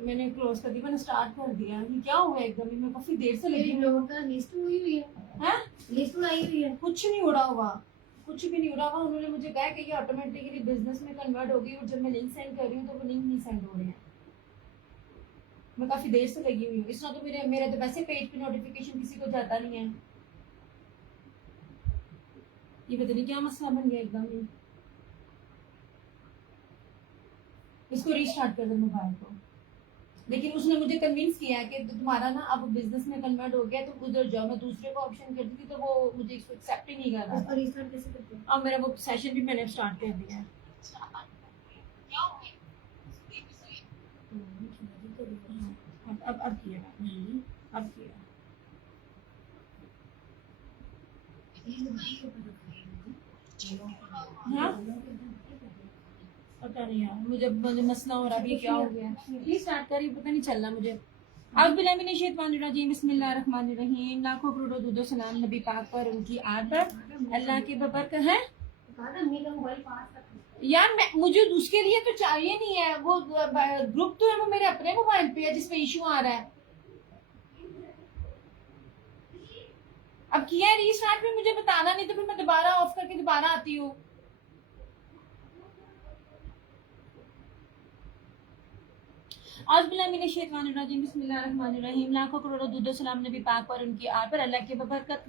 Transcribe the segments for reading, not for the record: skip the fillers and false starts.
मैंने क्लोज कर दी, मैंने स्टार्ट कर दिया। ये क्या हुआ एकदम ही, मैं काफी देर से लगी हूँ। लोगों का लिस्ट हुई हुई है, लिस्ट आई हुई है। कुछ नहीं उड़ा हुआ, कुछ भी नहीं उड़ा हुआ। उन्होंने मुझे कहा कि ये ऑटोमेटिकली बिजनेस में कन्वर्ट होगी, और जब मैं लिंक सेंड कर रही हूँ तो वो लिंक नहीं सेंड हो रहे हैं। मैं काफी देर से लगी हुई हूँ। इस तरह तो मेरे तो वैसे पेज पे नोटिफिकेशन किसी को जाता नहीं है। ये पता नहीं क्या मसला बन गया एकदम ही। इसको रीस्टार्ट कर दो मोबाइल को। लेकिन उसने मुझे कन्विंस किया कि तुम्हारा ना अब बिजनेस में कन्वर्ट हो गया, तुम उधर जाओ। मैं दूसरे को ऑप्शन करती थी तो वो मुझे इसको एक्सेप्ट ही नहीं कर रहा। इसको रीस्टार्ट कैसे करते हैं? अब मेरा वो सेशन भी मैंने स्टार्ट कर दिया है। अब किया, अब किया। हाँ पता नहीं यार, मुझे मसला हो रहा है, क्या हो गया। प्लीज स्टार्ट करिए, पता नहीं चल रहा मुझे। अब बिस्मिल्लाहिर्रहमानिर्रहीम, बिस्मिल्लाहिर्रहमानिर्रहीम। लाखों करोड़ों दुरूद सलाम नबी पाक पर, उनकी आद पर, अल्लाह के बबरकत है। यार मुझे उसके लिए तो चाहिए नहीं है, वो ग्रुप तो है, वो मेरे अपने मोबाइल पे है जिसपे इशू आ रहा है। अब किया रीस्टार्ट भी, मुझे बताना नहीं तो फिर मैं दोबारा ऑफ करके दोबारा आती हूँ। बिस्मिल्लाहिर्रहमानिर्रहीम। लाखों करोड़ों दुरूद सलाम नबी पाक पर, उनकी आद पर, अल्लाह के बरकत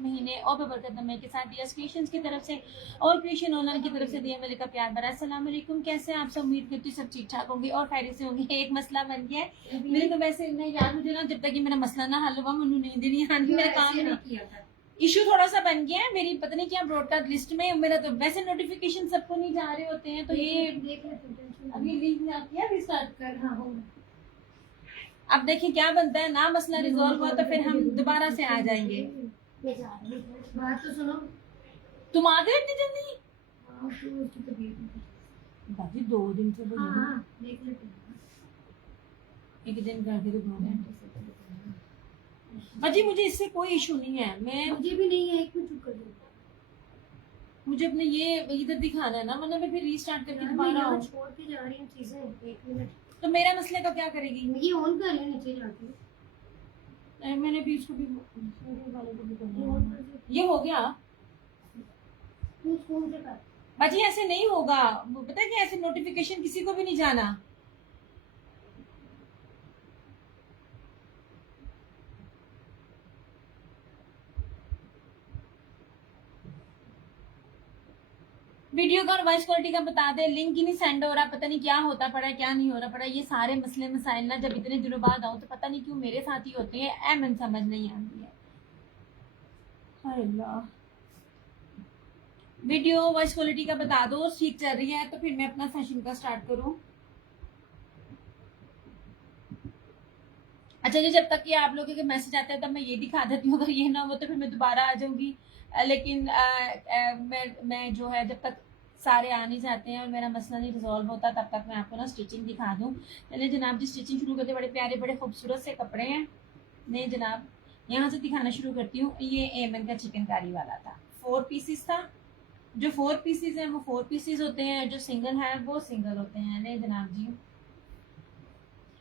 महीने और बरकत समय के साथ दिया क्रिएशंस की तरफ से और क्रिएशन ऑनलाइन की तरफ से दिया मेरे का प्यार भरा अस्सलाम वालेकुम। कैसे आप सब? उम्मीद करती हूँ सब ठीक ठाक होंगे और खैरियत से होंगे। एक मसला बन गया है मेरे तो, वैसे नहीं यार, मुझे ना जब तक कि मेरा मसला ना हल हुआ मुझे नींद नहीं आनी। मेरा काम नहीं किया था, इशू थोड़ा सा बन गया है मेरी, पता नहीं क्या ब्रॉडकास्ट लिस्ट में मेरा तो वैसे नोटिफिकेशन सबको नहीं जा रहे होते हैं, तो ये अभी लिंक में किया रिस्टार्ट कर। हाँ अब देखिए क्या बनता है ना, मसला रिजॉल्व हुआ तो फिर हम दोबारा से आ जाएंगे। बात तो सुनो, तुम आ गए इतनी जल्दी? बाजी 2 दिन से एक दिन करके तो 2 दिन। बाजी मुझे इससे कोई इशू नहीं है, मुझे भी नहीं है। एक मिनट चुप कर दो, मुझे अपने ये इधर दिखाना है ना, मतलब मैं फिर रीस्टार्ट करके दोबारा छोड़ के जा रही हूँ चीजें। 1 मिनट, तो मेरा मसले का क्या करेगी? ये ऑन कर ले नीचे जाके। मैंने भी इसको भी वाले को भी करना। ये हो गया फोन से कर। बाजी ऐसे नहीं होगा, पता है कि ऐसे नोटिफिकेशन किसी को भी नहीं जाना। वीडियो का और वॉइस क्वालिटी का बता दे, लिंक ही नहीं सेंड हो रहा, पता नहीं क्या होता पड़ा, क्या नहीं हो रहा पड़ा। ये सारे मसले मसाइल ना जब इतने दिनों बाद आओ तो पता नहीं क्यों मेरे साथ ही होते हैं, मन समझ नहीं आती है। हाय अल्लाह। वीडियो वॉइस क्वालिटी का बता दो, ठीक चल रही है तो फिर मैं अपना सेशन का स्टार्ट करूं। अच्छा जी, जब तक कि आप लोगों के मैसेज आते हैं तब मैं ये दिखा देती हूँ, अगर ये ना हो तो फिर मैं दोबारा आ जाऊंगी। लेकिन मैं जो है, जब तक सारे आ नहीं जाते हैं और मेरा मसला नहीं रिजॉल्व होता तब तक मैं आपको ना स्टिचिंग दिखा दूँ। चलिए जनाब जी, स्टिचिंग शुरू करते। बड़े प्यारे बड़े खूबसूरत से कपड़े हैं। नहीं जनाब, यहाँ से दिखाना शुरू करती हूँ। ये एमन का चिकनकारी वाला था, 4 पीसेस था। जो 4 पीसेस हैं वो 4 पीसेस होते हैं, जो सिंगल है वो सिंगल होते हैं। नहीं जनाब जी,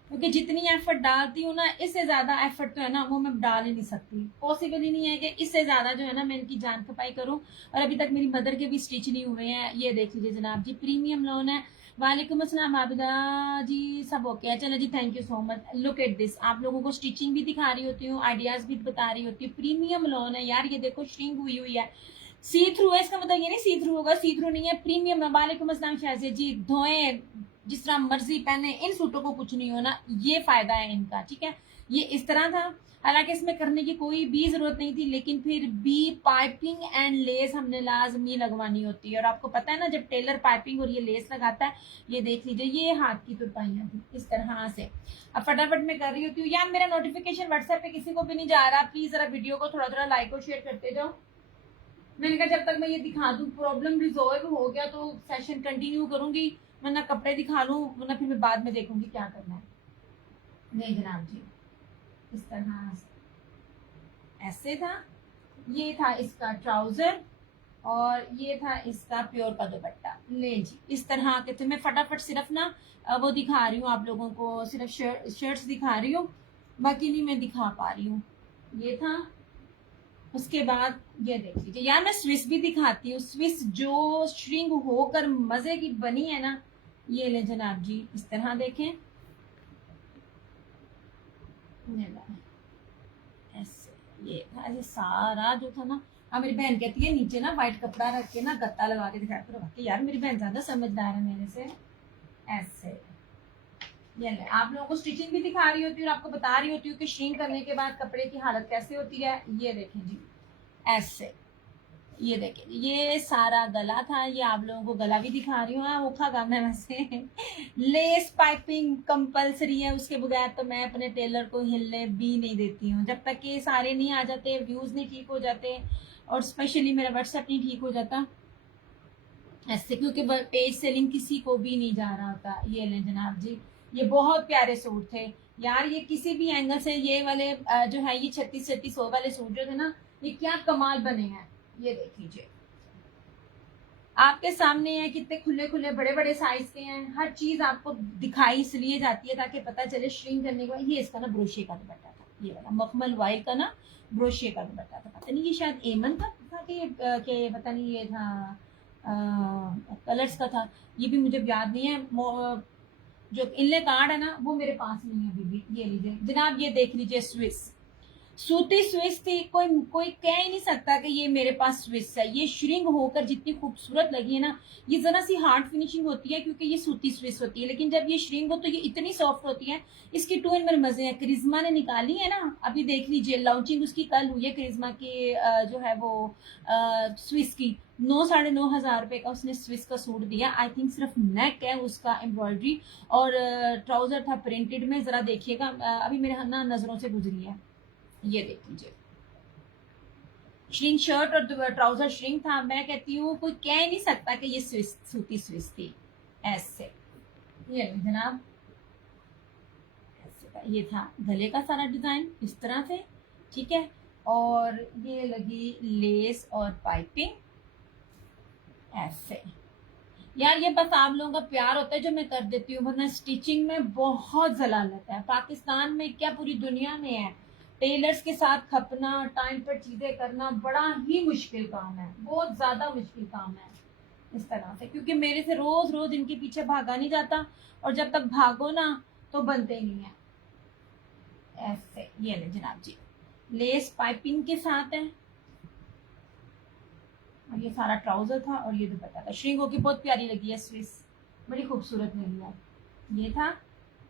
क्योंकि जितनी एफर्ट डालती हूँ ना, इससे ज्यादा एफर्ट तो है ना वो मैं डाल ही नहीं सकती। पॉसिबल ही नहीं है कि इससे ज्यादा जो है ना मैं इनकी जान खपाई करूँ। और अभी तक मेरी मदर के भी स्टिच नहीं हुए हैं। ये देख लीजिए जनाब जी, प्रीमियम लोन है। वालेकुम अस्सलाम आबिदा जी, सब ओके है। चलो जी, thank you so much. Look at this, आप लोगों को स्टिचिंग भी दिखा रही होती हूँ, आइडियाज भी बता रही होती हूँ। प्रीमियम लोन है यार, ये देखो श्रिंक हुई हुई है। सी थ्रू है, इसका मतलब ये नहीं सी थ्रू होगा, सी थ्रू नहीं है, प्रीमियम है। वालेकुम अस्सलाम शाजिया जी, धोए जिस तरह मर्जी पहने, इन सूटों को कुछ नहीं होना, ये फायदा है इनका। ठीक है, ये इस तरह था। हालांकि इसमें करने की कोई भी जरूरत नहीं थी, लेकिन फिर भी पाइपिंग एंड लेस हमने लाजमी लगवानी होती है। और आपको पता है ना, जब टेलर पाइपिंग और ये लेस लगाता है, ये देख लीजिए, ये हाथ की तुरपाइयां थी इस तरह से। अब फटाफट मैं कर रही होती हूँ यार। मेरा नोटिफिकेशन व्हाट्सएप पे किसी को भी नहीं जा रहा, प्लीज जरा वीडियो को थोड़ा थोड़ा लाइक और शेयर करते जाओ। मैंने कहा जब तक मैं ये दिखा दूं, प्रॉब्लम रिजॉल्व हो गया तो सेशन कंटिन्यू करूंगी, वरना कपड़े दिखा लूं, वरना फिर मैं बाद में देखूंगी क्या करना है। नहीं जनाब जी, इस तरह से ऐसे था। ये था इसका ट्राउजर और ये था इसका प्योर का दुपट्टा। ले जी, इस तरह के थे। मैं फटाफट सिर्फ ना वो दिखा रही हूँ आप लोगों को, सिर्फ शर्ट्स दिखा रही हूँ, बाकी नहीं मैं दिखा पा रही हूँ। ये था। उसके बाद ये देख लीजिए यार, मैं स्विस भी दिखाती हूँ। स्विस जो श्रिंक होकर मजे की बनी है ना, ये ले जनाब जी, इस तरह देखें। ऐसे ये सारा जो था ना, अब मेरी बहन कहती है नीचे ना व्हाइट कपड़ा रख के ना गत्ता लगा के दिखाया करो। वाकई यार मेरी बहन ज्यादा समझदार है मेरे से। ऐसे ये ले, आप लोगों को स्टिचिंग भी दिखा रही होती हूँ और आपको बता रही होती हूँ कि श्रिंक करने के बाद कपड़े की हालत कैसे होती है। ये देखें जी, ऐसे ये देखें, ये सारा गला था। ये आप लोगों को गला भी दिखा रही हूँ। हाँ, औखा काम है वैसे। लेस पाइपिंग कंपलसरी है, उसके बगैर तो मैं अपने टेलर को हिलने भी नहीं देती हूँ जब तक कि सारे नहीं आ जाते, व्यूज नहीं ठीक हो जाते, और स्पेशली मेरा व्हाट्सएप नहीं ठीक हो जाता ऐसे, क्योंकि पेज सेलिंग किसी को भी नहीं जा रहा होता। ये लें जनाब जी, ये बहुत प्यारे सूट थे यार। ये किसी भी एंगल से ये वाले जो है ये 3600 वाले सूट जो थे ना, ये क्या कमाल बने हैं। ये देख लीजिए, आपके सामने है, कितने खुले खुले बड़े बड़े साइज के हैं। हर चीज आपको दिखाई इसलिए जाती है ताकि पता चले श्रिंक करने के बाद। ये इसका ना ब्रोशे का दुपट्टा था, ये वाला मखमल वाइल का ना ब्रोशे का दुपट्टा था। पता नहीं ये शायद एमन का था कि पता नहीं ये था कलर्स का था, ये भी मुझे याद नहीं है। जो इनले कार्ड है ना वो मेरे पास नहीं है अभी भी। ये लीजिए जनाब, ये देख लीजिए, स्विस सूती स्विस थी। कोई कह ही नहीं सकता कि ये मेरे पास स्विस है। ये श्रिंक होकर जितनी खूबसूरत लगी है ना, ये जरा सी हार्ड फिनिशिंग होती है क्योंकि ये सूती स्विस होती है, लेकिन जब ये श्रिंक हो तो ये इतनी सॉफ्ट होती है। इसकी टू इन में मजे हैं। करिश्मा ने निकाली है ना, अभी देख लीजिए, लॉन्चिंग उसकी कल हुई है करिश्मा की जो है वो स्विस की। 9,500 का उसने स्विस का सूट दिया। आई थिंक सिर्फ नेक है उसका एम्ब्रॉयडरी, और ट्राउजर था प्रिंटेड में। जरा देखिएगा, अभी मेरे ना नजरों से गुजरी है। ये देख लीजिए, श्रिंक शर्ट और ट्राउजर श्रिंक था। मैं कहती हूँ कोई कह नहीं सकता कि ये सूती स्विस थी। ऐसे ये जनाब, ऐसे ये था गले का सारा डिजाइन इस तरह से, ठीक है। और ये लगी लेस और पाइपिंग ऐसे। यार ये बस आप लोगों का प्यार होता है जो मैं कर देती हूँ, वरना स्टिचिंग में बहुत जलालत है। पाकिस्तान में क्या पूरी दुनिया में है, टेलर्स के साथ खपना, टाइम पर चीजें करना बड़ा ही मुश्किल काम है, बहुत ज्यादा मुश्किल काम है इस तरह से, क्योंकि मेरे से रोज रोज इनके पीछे भागा नहीं जाता, और जब तक भागो ना तो बनते ही नहीं है। ऐसे ये ले जनाब जी, लेस पाइपिंग के साथ है। और ये सारा ट्राउजर था और ये दुपट्टा था। श्रिंक होके बहुत प्यारी लगी है स्विस, बड़ी खूबसूरत लगी है। ये था।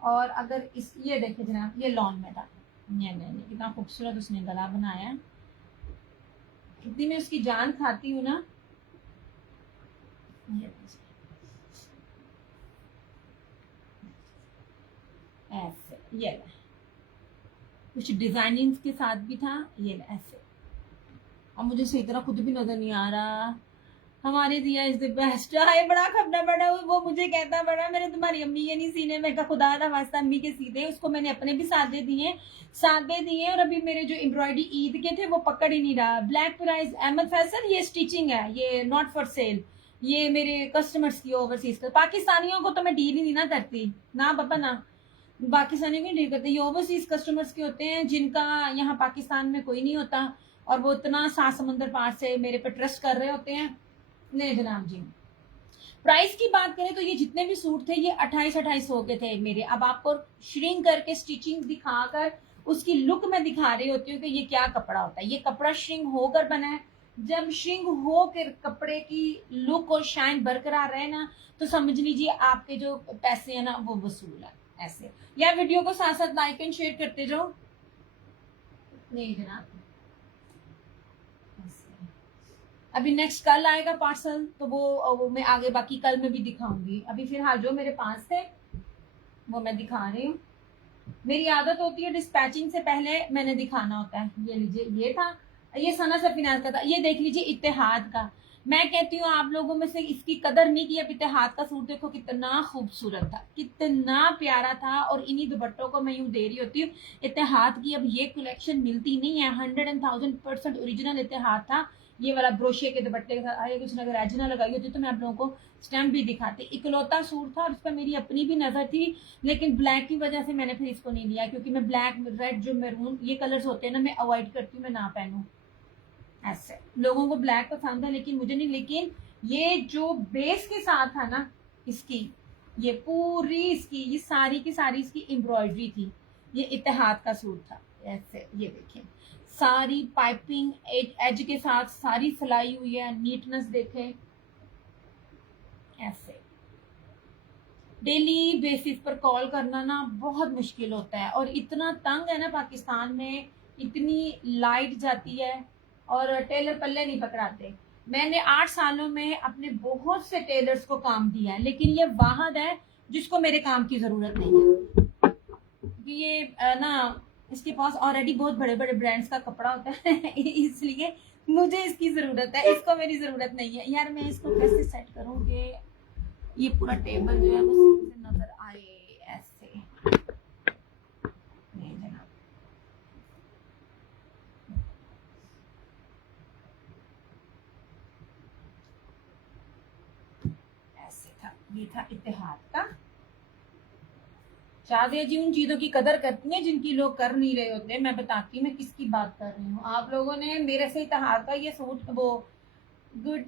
और अगर इस ये देखे जनाब, ये लॉन में था। नहीं कितना खूबसूरत उसने गला बनाया है। कितनी मैं उसकी जान खाती हूँ ना। ये ऐसे ये कुछ डिजाइनिंग के साथ भी था। ये ऐसे, अब मुझे सही तरह खुद भी नजर नहीं आ रहा। हमारे दिया इज द बेस्ट। हाय बड़ा खपना बड़ा, वो मुझे कहता बड़ा मेरे तुम्हारी अम्मी के नहीं सीने में का खुदा का वास्ता अम्मी के सीधे। उसको मैंने अपने भी सादे दिए और अभी मेरे जो एम्ब्रॉयडरी ईद के थे वो पकड़ ही नहीं रहा। ब्लैक प्राइस अहमद फैसल, ये स्टिचिंग है, ये नॉट फॉर सेल। ये मेरे कस्टमर्स की ओवरसीज का, पाकिस्तानियों को तो मैं डील ही नहीं ना करती ना पापा ना, पाकिस्तानियों की डील करते। ये ओवरसीज कस्टमर्स के होते हैं जिनका यहाँ पाकिस्तान में कोई नहीं होता, और वो इतना 7 समंदर पार से मेरे पे ट्रस्ट कर रहे होते हैं। नहीं जनाब जी, प्राइस की बात करें तो ये जितने भी सूट थे ये 2800 के थे मेरे। अब आपको श्रिंक करके स्टिचिंग दिखाकर उसकी लुक मैं दिखा रही होती हूँ कि ये क्या कपड़ा होता है। ये कपड़ा श्रिंक होकर बना है। जब श्रिंक होकर कपड़े की लुक और शाइन बरकरार रहे ना, तो समझ लीजिए आपके जो पैसे है ना वो वसूल है। ऐसे यार वीडियो को साथ साथ लाइक एंड शेयर करते जाओ। नहीं जनाब, अभी नेक्स्ट कल आएगा पार्सल, तो वो मैं आगे बाकी कल में भी दिखाऊंगी। अभी फिलहाल जो मेरे पास थे वो मैं दिखा रही हूँ। मेरी आदत होती है डिस्पैचिंग से पहले मैंने दिखाना होता है। ये लीजिए, ये था, ये सना सफीनाज का था। ये देख लीजिए इत्तेहाद का, मैं कहती हूँ आप लोगों में से इसकी कदर नहीं की। अब इत्तेहाद का सूट देखो कितना खूबसूरत था, कितना प्यारा था, और इन्हीं दुपट्टों को मैं यूं दे रही होती हूँ। इत्तेहाद की अब ये कलेक्शन मिलती नहीं है, 100,000% ओरिजिनल इत्तेहाद था। ये वाला ब्रोशे के दुपट्टे के साथ आगे कुछ अगर रेजिना लगाई होती तो मैं आप लोगों को स्टैम्प भी दिखाती। इकलौता सूट था और उस पर मेरी अपनी भी नजर थी, लेकिन ब्लैक की वजह से मैंने फिर इसको नहीं लिया, क्योंकि मैं ब्लैक, रेड, जो मैरून ये कलर्स होते हैं ना, मैं अवॉइड करती हूँ, मैं ना पहनूं। ऐसे लोगों को ब्लैक पसंद है लेकिन मुझे नहीं। लेकिन ये जो बेस के साथ था ना इसकी, ये पूरी इसकी, ये सारी की सारी इसकी एम्ब्रॉयडरी थी। ये इत्तेहाद का सूट था। ऐसे ये देखिए सारी पाइपिंग एज के साथ सारी सिलाई हुई है, नीटनेस देखें। ऐसे डेली बेसिस पर कॉल करना ना बहुत मुश्किल होता है, और इतना तंग है ना पाकिस्तान में, इतनी लाइट जाती है और टेलर पल्ले नहीं पकड़ाते। मैंने 8 सालों में अपने बहुत से टेलर्स को काम दिया है, लेकिन ये वाहद है जिसको मेरे काम की जरूरत नहीं है। ये ना इसके पास ऑलरेडी बहुत बड़े बड़े ब्रांड्स का कपड़ा होता है इसलिए मुझे इसकी जरूरत है, इसको मेरी जरूरत नहीं है। यार मैं इसको कैसे सेट करूं कि ये पूरा टेबल जो है वो सही से नजर आए। ऐसे नहीं जनाब, ऐसे था। ये था इत्तेहाद का। शादिया जी उन चीजों की कदर करती हैं जिनकी लोग कर नहीं रहे होते। मैं बताती हूँ मैं किसकी बात कर रही हूँ। आप लोगों ने मेरे से इत्तेहाद का ये सूट, वो गुड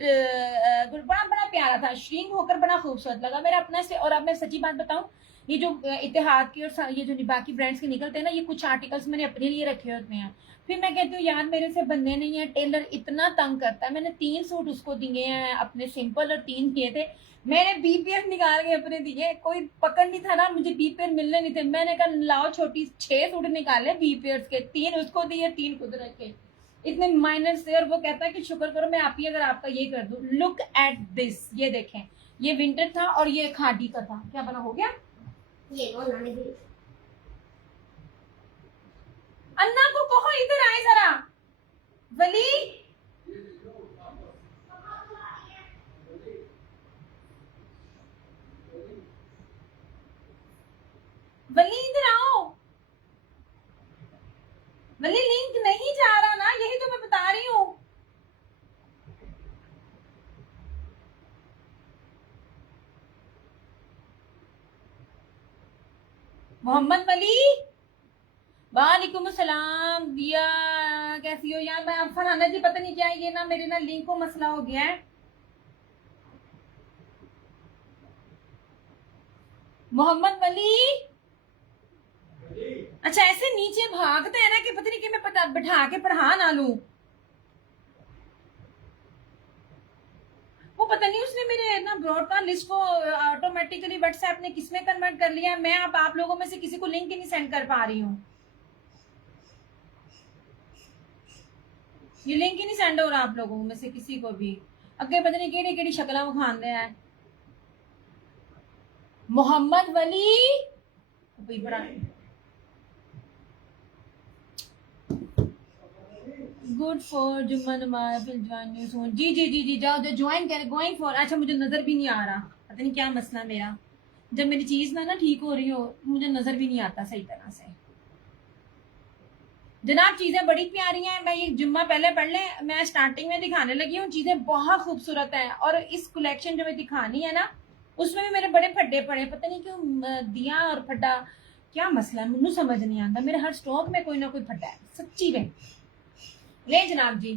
गुड, बड़ा बड़ा प्यारा था, श्रिंक होकर बड़ा खूबसूरत लगा मेरा अपने से। और अब मैं सच्ची बात बताऊं, ये जो इत्तेहाद की और ये जो बाकी ब्रांड्स के निकलते हैं ना, ये कुछ आर्टिकल्स मैंने अपने लिए रखे होते हैं। फिर मैं कहती हूँ यार मेरे से बनने नहीं है, टेलर इतना तंग करता है। मैंने 3 सूट उसको दिए हैं अपने सिंपल, और 3 दिए थे मैंने बीपीएफ निकाल के अपने दिए। कोई पकड़ नहीं था ना, मुझे बीपीएफ मिलने नहीं थे। मैंने कहा लाओ छोटी 6 सूट निकाले बीपीएफ के, 3 उसको दिए, 3 खुद रखे, इतने माइनर से। और वो कहता है कि शुक्र करो मैं आप ही अगर आपका ये कर दूं। लुक एट दिस, ये देखें, ये विंटर था और ये खादी का था। क्या बना हो गया? ये लो लाने दे। अन्ना को कहो इधर आए जरा। वली, वली इधर आओ। वली लिंक नहीं जा रहा ना, यही तो मैं बता रही हूँ। मोहम्मद वली, वालेकुम सलाम। दिया कैसी हो यार? मैं फरहाना जी पता नहीं क्या है, ये ना मेरे ना लिंक को मसला हो गया है। मोहम्मद वली, अच्छा ऐसे नीचे भागते हैं ना कि पता नहीं कि मैं बैठा के पढ़ा ना लूं। वो पता नहीं उसने मेरे ना ब्रॉडकास्ट लिस्ट को ऑटोमेटिकली व्हाट्सएप ने किसमें कन्वर्ट कर लिया। मैं अब आप लोगों में से किसी को लिंक ही नहीं सेंड कर पा रही हूँ। ये लिंक ही नहीं सेंड हो रहा आप लोगों में से किसी को भी। अगे पता नहीं केड़ी केड़ी शक्ल विखांदे हैं। मोहम्मद वली गुड फॉर जुम्मा नमाज विल जॉइन यू सून। जी जी जी जी, जाओ जो ज्वाइन करें, गोइंग फॉर। अच्छा मुझे नजर भी नहीं आ रहा, पता नहीं क्या मसला मेरा। जब मेरी चीज ना ठीक हो रही हो मुझे नजर भी नहीं आता सही तरह से। जनाब चीजें बड़ी प्यारी हैं। मैं ये जुम्मा पहले पढ़ लें, मैं स्टार्टिंग में दिखाने लगी हूँ। चीजें बहुत खूबसूरत हैं, और इस कलेक्शन जो मैं दिखानी है ना उसमें भी मेरे बड़े फड्डे पड़े। पता नहीं क्यों दिया और फड्डा क्या मसला है, मुझे समझ नहीं आता। मेरे हर स्टॉक में कोई ना कोई फड्डा है सच्ची में। ले जनाब जी,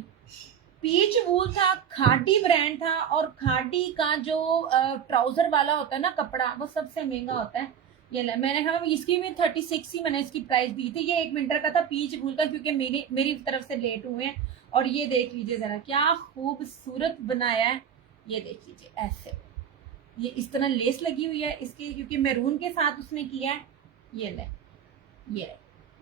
पीच वूल था, खादी ब्रांड था, और खादी का जो ट्राउजर वाला होता है ना कपड़ा, वो सबसे महंगा होता है। ये मैंने कहा इसकी भी 36 ही मैंने इसकी प्राइस दी थी। ये 1 मीटर का था पीच वूल का, क्योंकि मेरी तरफ से लेट हुए हैं। और ये देख लीजिए जरा क्या खूबसूरत बनाया है। ये देख लीजिए ऐसे, ये इस तरह लेस लगी हुई है इसके, क्योंकि मैरून के साथ उसने किया है। ये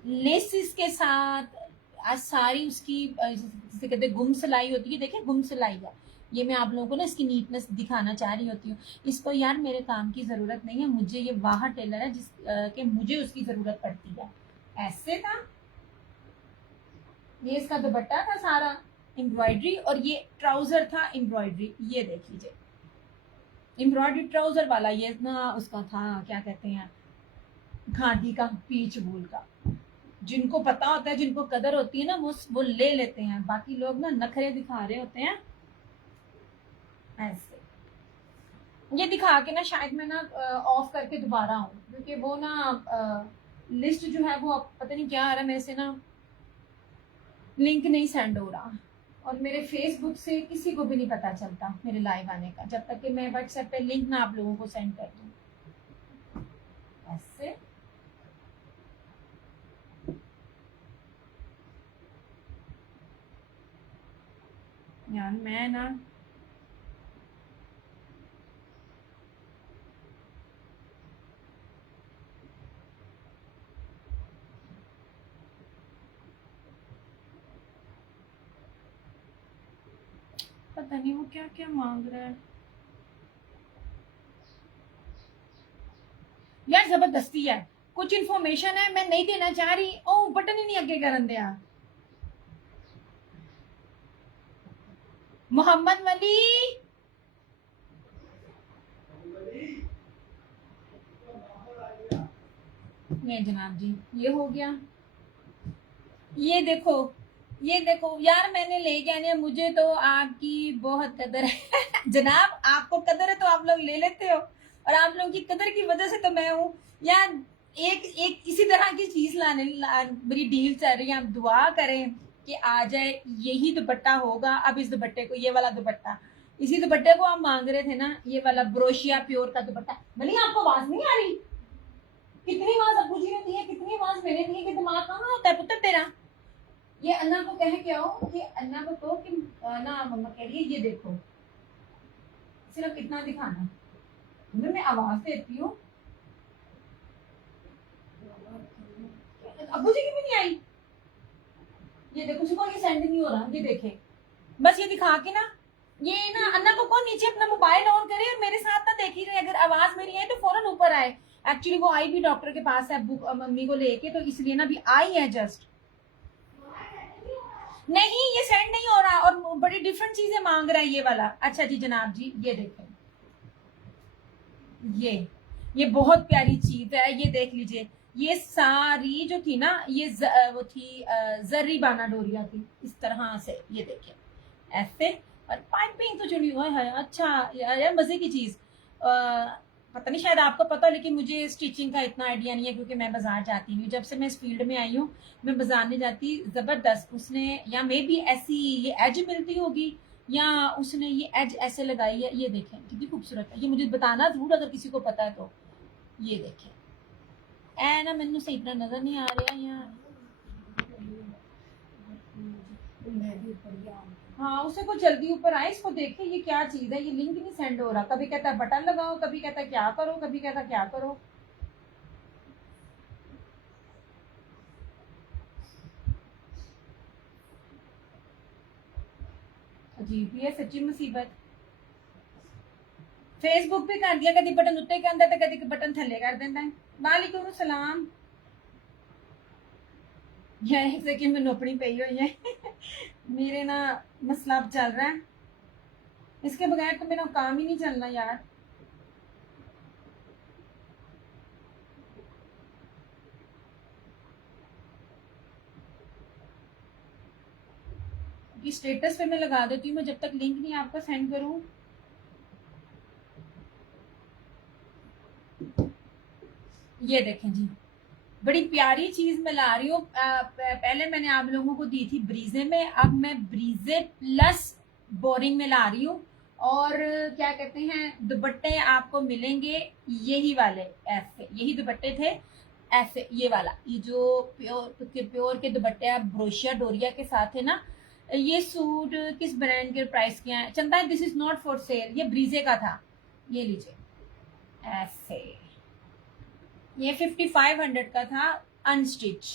लेसिस के साथ आज सारी उसकी जिसे कहते हैं गुम सिलाई होती है। देखिए गुम सिलाई है। ये मैं आप लोगों को ना इसकी नीटनेस दिखाना चाह रही होती हूँ। इसको यार मेरे काम की जरूरत नहीं है, मुझे ये बाहर टेलर है जिस के मुझे उसकी जरूरत पड़ती है। ऐसे था ये, इसका दुपट्टा था सारा एम्ब्रॉयडरी, और ये ट्राउजर था एम्ब्रॉयडरी, ये देख लीजिए एम्ब्रॉयडरी ट्राउजर वाला, ये ना उसका था क्या कहते हैं, खादी का, पीच वूल का। जिनको पता होता है, जिनको कदर होती है ना, वो ले लेते हैं, बाकी लोग ना नखरे दिखा रहे होते हैं ऐसे। ये दिखा के ना शायद मैं ना ऑफ करके दोबारा आऊँ, क्योंकि वो ना लिस्ट जो है वो पता नहीं क्या आ रहा है मेरे से ना, लिंक नहीं सेंड हो रहा, और मेरे फेसबुक से किसी को भी नहीं पता चलता मेरे लाइव आने का, जब तक कि मैं व्हाट्सएप पे लिंक ना आप लोगों को सेंड कर दूँ ऐसे। यार मैं ना पता नहीं वो क्या क्या मांग रहा है यार, जबरदस्ती है, कुछ इन्फॉर्मेशन है मैं नहीं देना चाह रही, ओ बटन ही नहीं अगे करन दिया। मोहम्मद वली, नहीं जनाब जी, ये हो गया, ये देखो, ये देखो यार, मैंने ले गया ना, मुझे तो आपकी बहुत कदर है जनाब, आपको कदर है तो आप लोग ले लेते हो, और आप लोगों की कदर की वजह से तो मैं हूँ यार। एक एक इसी तरह की चीज मेरी डील चल रही है, आप दुआ करें कि आ जाए, यही दुपट्टा होगा। अब इस दुपट्टे को, ये वाला दुपट्टा, इसी दुपट्टे को आप मांग रहे थे ना, ये वाला ब्रोशिया प्योर का दुपट्टा। भले आपको आवाज नहीं आ रही, कितनी आवाज अब्बू जी ने दी है, कितनी आवाज मैंने दी है, कि दिमाग कहाँ होता है पुत्र तेरा। ये अन्ना को कह के आओ कि अन्ना को तो कि ना मम्मा कह रही है, ये देखो सिर्फ इतना दिखाना, मैं आवाज देती हूँ। अब्बू जी की भी नहीं आई, ये देखो सुबह, ये सेंड नहीं हो रहा, ये देखे, बस ये दिखा के ना, ये ना अन्ना को कौन नीचे अपना मोबाइल ऑन करे और मेरे साथ ना देखी रहे, अगर आवाज मेरी है तो फौरन ऊपर आए। एक्चुअली वो आई भी डॉक्टर के पास है मम्मी को लेके, तो इसलिए ना भी आई है जस्ट। नहीं ये सेंड नहीं हो रहा, और बड़ी डिफरेंट चीजें मांग रहा है ये वाला। अच्छा जी जनाब जी, ये देखें, ये बहुत प्यारी चीज है, ये देख लीजिए, ये सारी जो थी ना, ये वो थी जर्री बाना डोरिया थी, इस तरह से, ये देखिए ऐसे, और पाइपिंग तो जुड़ी हुई है। अच्छा यार मजे की चीज, पता नहीं शायद आपको पता हो, लेकिन मुझे स्टिचिंग का इतना आइडिया नहीं है, क्योंकि मैं बाजार जाती हूँ, जब से मैं इस फील्ड में आई हूँ मैं बाजार नहीं जाती। जबरदस्त उसने, या मे भी ऐसी ये एज मिलती होगी, या उसने ये एज ऐसे लगाई है, ये देखें कितनी खूबसूरत है, ये मुझे बताना जरूर अगर किसी को पता है तो। ये देखें ए ना, मैंने सही तरह नजर नहीं आ रहा यार, हाँ उसे को जल्दी ऊपर आए, इसको देखे ये क्या चीज है, ये लिंक नहीं सेंड हो रहा, कभी कहता है बटन लगाओ, कभी कहता है क्या करो, कभी कहता है क्या करो। अजीब ही है सच्ची मुसीबत। फेसबुक पे कर दिया, कभी बटन उत्ते कर देता, कभी बटन थले कर देता है। वालेकुम सलाम, जैसे कि मैं नौकरी पे हुई है मेरे ना मसला अब चल रहा है, इसके बगैर तो मेरा काम ही नहीं चलना यार। कि स्टेटस पे मैं लगा देती हूँ, मैं जब तक लिंक नहीं आपको सेंड करूँ। ये देखें जी, बड़ी प्यारी चीज मैं ला रही हूँ। पहले मैंने आप लोगों को दी थी ब्रीजे में, अब मैं ब्रीजे प्लस बोरिंग में ला रही हूँ। और क्या कहते हैं, दुपट्टे आपको मिलेंगे यही वाले, ऐसे यही दुपट्टे थे ऐसे, ये वाला, ये जो प्योर के दुपट्टे आप ब्रोशिया डोरिया के साथ है ना। ये सूट किस ब्रांड के प्राइस के हैं चंदा, this is not for sale, ये ब्रीजे का था, ये लीजिए ऐसे, ये 5500 का था अनस्टिच।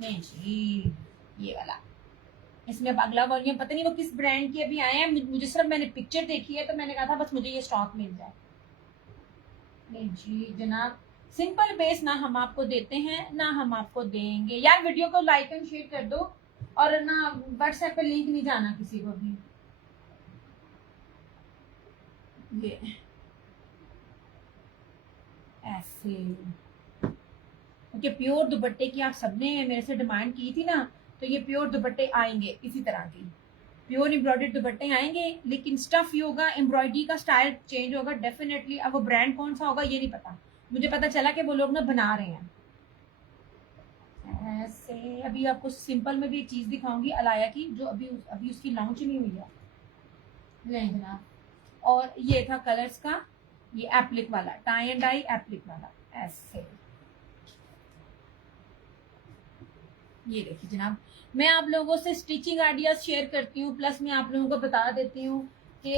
नहीं जी, ये वाला, इसमें अब अगला वॉल्यूम पता नहीं वो किस ब्रांड की अभी आए हैं, मुझे सिर्फ मैंने पिक्चर देखी है, तो मैंने कहा था बस मुझे ये स्टॉक मिल जाए। नहीं जी जनाब, सिंपल बेस ना हम आपको देते हैं ना हम आपको देंगे। यार वीडियो को लाइक एंड शेयर कर दो, और ना व्हाट्सएप पे लिंक नहीं जाना किसी को भी। ये ऐसे क्योंकि प्योर दुपट्टे की आप सबने मेरे से डिमांड की थी ना, तो ये प्योर दुपट्टे आएंगे इसी तरह की, प्योर एम्ब्रॉयडर्ड दुपट्टे आएंगे, लेकिन स्टफ ही होगा, एम्ब्रॉयडरी का स्टाइल चेंज होगा डेफिनेटली। अब वो ब्रांड कौन सा होगा ये नहीं पता, मुझे पता चला कि वो लोग ना बना रहे हैं ऐसे। अभी आपको सिंपल में भी एक चीज दिखाऊंगी अलाया की, जो अभी उसकी लॉन्च नहीं हुई है, ले जनाब। और ये था कलर्स का, ये एप्लिक वाला, टाई एंड डाई एप्लिक वाला ऐसे। ये देखिए जनाब, मैं आप लोगों से स्टिचिंग आइडियाज शेयर करती हूँ, प्लस मैं आप लोगों को बता देती हूँ कि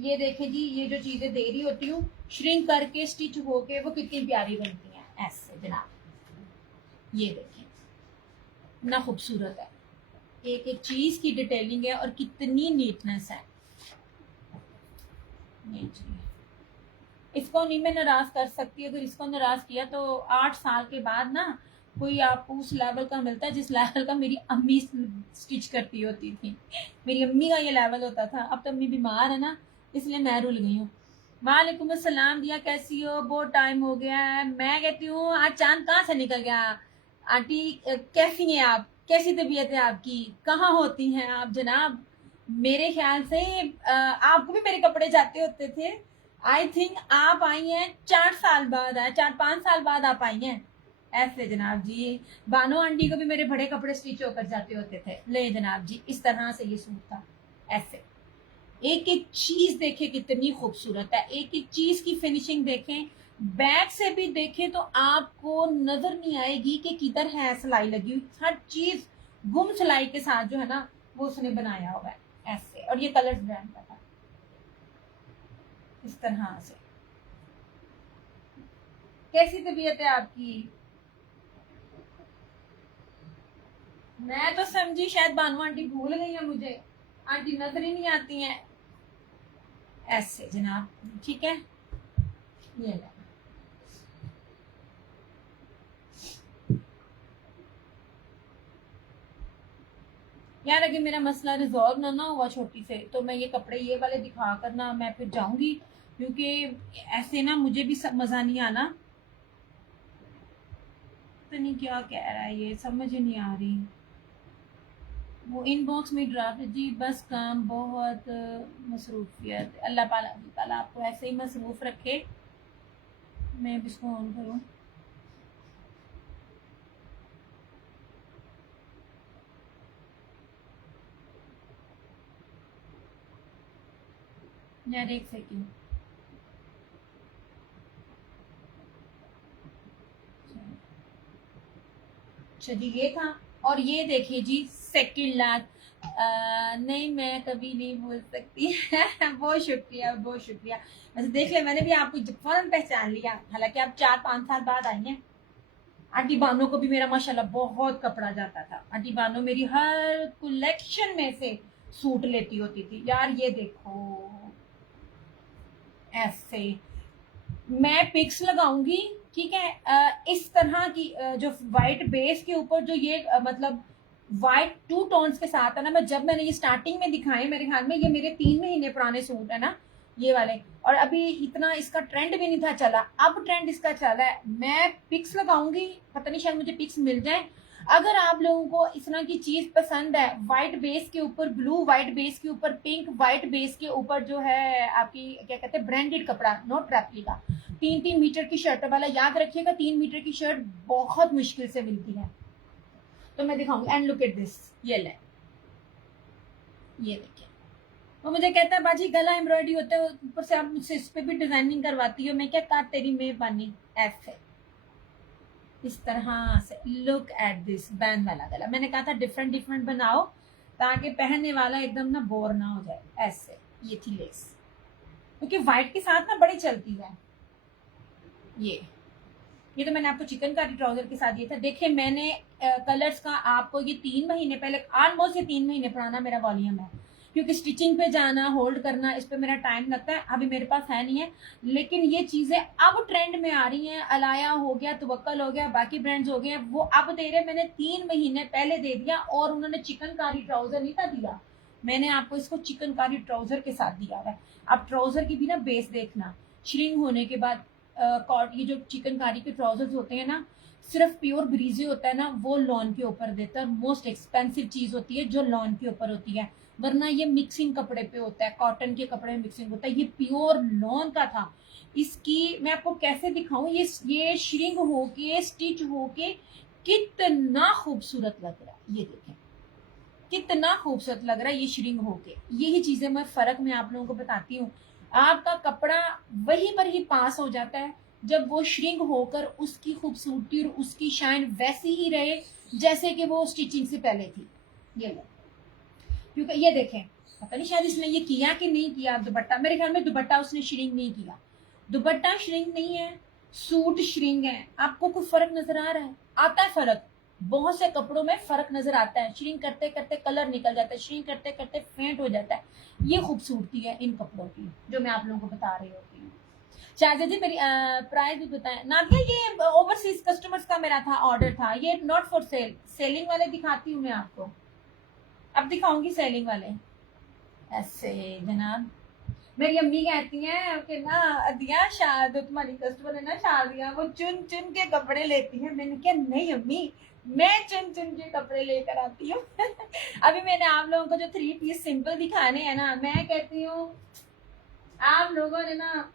ये देखें जी, ये जो चीजें दे रही होती हूँ श्रिंक करके स्टिच होके वो कितनी प्यारी बनती हैं ऐसे जनाब। ये देखें ना खूबसूरत है, एक एक चीज की डिटेलिंग है और कितनी नीटनेस है। इसको नहीं मैं नाराज कर सकती, अगर इसको नाराज किया तो 8 साल के बाद ना कोई आपको उस लेवल का मिलता है जिस लेवल का मेरी अम्मी स्टिच करती होती थी। मेरी अम्मी का ये लेवल होता था। अब तो अम्मी बीमार है ना, इसलिए मैं रुल गई हूँ। वालेकुम अस्सलाम दिया, कैसी हो? बहुत टाइम हो गया है। मैं कहती हूँ आज चांद कहाँ से निकल गया। आंटी कैसी हैं आप, कैसी तबीयत है आपकी, कहाँ होती हैं आप जनाब? मेरे ख्याल से आपको भी मेरे कपड़े जाते होते थे। आई थिंक आप आई हैं 4 साल बाद, 4-5 साल बाद आप आई हैं ऐसे जनाब जी। बानो आंटी को भी मेरे बड़े कपड़े स्टिच होकर जाते होते थे। ले जनाब जी, इस तरह से ये सूट था ऐसे। एक एक चीज देखें कितनी खूबसूरत है, एक एक चीज की फिनिशिंग देखें, बैक से भी देखें तो आपको नजर नहीं आएगी कि किधर है सिलाई लगी हुई। हर चीज गुम सिलाई के साथ जो है ना वो उसने बनाया हुआ है ऐसे। और ये कलर्स ब्रांड का था इस तरह से। कैसी तबीयत है आपकी? मैं तो समझी शायद बानू आंटी भूल गई है मुझे, आंटी नजर ही नहीं आती हैं ऐसे जनाब। ठीक है, ये ले। यार अगर मेरा मसला रिजॉल्व ना हुआ छोटी से, तो मैं ये कपड़े ये वाले दिखा कर ना मैं फिर जाऊंगी, क्योंकि ऐसे ना मुझे भी मजा नहीं आना। तो नहीं क्या कह रहा है ये, समझ ही नहीं आ रही। वो इनबॉक्स में ड्राफ्ट जी, बस काम बहुत मसरूफियत। अल्लाह ताला आपको ऐसे ही मसरूफ रखे। मैं भी इसको ऑन करूँ। यार एक सेकेंड, अच्छा जी ये था। और ये देखिए जी सेकंड लास्ट, नहीं मैं कभी नहीं भूल सकती। बहुत शुक्रिया, बहुत शुक्रिया। वैसे देख ले, मैंने भी आपको फौरन पहचान लिया, हालांकि आप 4-5 साल बाद आई हैं। आंटी बानो को भी मेरा माशाल्लाह बहुत कपड़ा जाता था। आंटी बानो मेरी हर कलेक्शन में से सूट लेती होती थी। यार ये देखो ऐसे, मैं पिक्स लगाऊंगी ठीक है। इस तरह की जो व्हाइट बेस के ऊपर जो ये मतलब व्हाइट 2 टोन्स के साथ है ना, मैं जब मैंने ये स्टार्टिंग में दिखाए, मेरे ख्याल में ये मेरे 3 महीने पुराने सूट है ना ये वाले, और अभी इतना इसका ट्रेंड भी नहीं था चला, अब ट्रेंड इसका चला है। मैं पिक्स लगाऊंगी, पता नहीं शायद मुझे पिक्स मिल जाए। अगर आप लोगों को इस तरह की चीज पसंद है, व्हाइट बेस के ऊपर ब्लू, व्हाइट बेस के ऊपर पिंक, व्हाइट बेस के ऊपर जो है आपकी क्या कहते हैं ब्रांडेड कपड़ा, नॉट रेप्लिका, 3-3 मीटर की शर्ट वाला, याद रखिएगा 3 मीटर की शर्ट बहुत मुश्किल से मिलती है। तो मैं दिखाऊंगी। एंड लुक एट दिस, ये ले, ये देखिए। वो मुझे कहता है बाजी गला एम्ब्रॉयडरी होता है, ऊपर से आप मुझसे इस पे भी डिजाइनिंग करवाती हो। मैं क्या काट तेरी मेहरबानी ऐसे इस तरह से। लुक एट दिस बैंड वाला गला, मैंने कहा था डिफरेंट डिफरेंट बनाओ ताकि पहनने वाला एकदम ना बोर ना हो जाए ऐसे। ये थी लेस, क्योंकि व्हाइट के साथ ना बड़ी चलती है। ये तो मैंने आपको चिकनकारी ट्राउजर के साथ दिया था। देखिए मैंने कलर्स का आपको ये 3 महीने पहले, ऑलमोस्ट ये 3 महीने पुराना मेरा वॉल्यूम है, क्योंकि स्टिचिंग पे जाना, होल्ड करना, इस पे मेरा टाइम लगता है, अभी मेरे पास है नहीं है। लेकिन ये चीजें अब ट्रेंड में आ रही हैं। अलाया हो गया, तवक्कल हो गया, बाकी ब्रांड्स हो गए, वो अब दे रहे। मैंने 3 महीने पहले दे दिया और उन्होंने चिकनकारी ट्राउजर नहीं था दिया, मैंने आपको इसको चिकनकारी ट्राउजर के साथ दिया है। आप ट्राउजर की भी ना बेस देखना, श्रिंक होने के बाद ये जो चिकनकारी के ट्राउजर्स होते हैं ना, सिर्फ प्योर ब्रीजे होता है ना, वो लॉन के ऊपर देता है। मोस्ट एक्सपेंसिव चीज होती है जो लॉन के ऊपर होती है, वरना ये मिक्सिंग कपड़े पे होता है, कॉटन के कपड़े में मिक्सिंग होता है। ये प्योर लॉन का था। इसकी मैं आपको कैसे दिखाऊं, ये श्रिंक होके, स्टिच होके कितना खूबसूरत लग रहा है। ये देखें कितना खूबसूरत लग रहा है ये श्रिंक होके। यही चीजें मैं फर्क में आप लोगों को बताती हूँ। आपका कपड़ा वहीं पर ही पास हो जाता है जब वो श्रिंक होकर उसकी खूबसूरती और उसकी शाइन वैसी ही रहे जैसे कि वो स्टिचिंग से पहले थी। ये लो, क्योंकि ये देखें, पता नहीं शायद इसने ये किया कि नहीं किया। दुपट्टा, मेरे ख्याल में दुपट्टा उसने श्रिंक नहीं किया। दुपट्टा श्रिंक नहीं है, सूट श्रिंक है। आपको कोई फर्क नजर आ रहा है? आता है फर्क, बहुत से कपड़ों में फर्क नजर आता है। श्रिंक करते करते कलर निकल जाता है, श्रिंक करते करते फेंट हो जाता है। ये खूबसूरती है इन कपड़ों की जो मैं आप लोगों को बता रही होती हूँ। शाहज़ा जी मेरी प्राइस भी बताएं। नादिया, ये ओवरसीज कस्टमर्स का मेरा था, ऑर्डर था, ये नॉट फॉर सेल। सेलिंग वाले दिखाती हूँ मैं आपको, अब दिखाऊंगी सेलिंग वाले। ऐसे जनाब, मेरी अम्मी कहती हैं कि ना अदिया, शायद तुम्हारी कस्टमर है ना शादिया, वो चुन चुन के कपड़े लेती है। मैंने कहा नहीं अम्मी, मैं चुन चुन के कपड़े लेकर आती हूँ। अभी मैंने आप लोगों को जो 3 पीस सिंपल दिखाने हैं ना, मैं कहती हूँ आप लोगों ने ना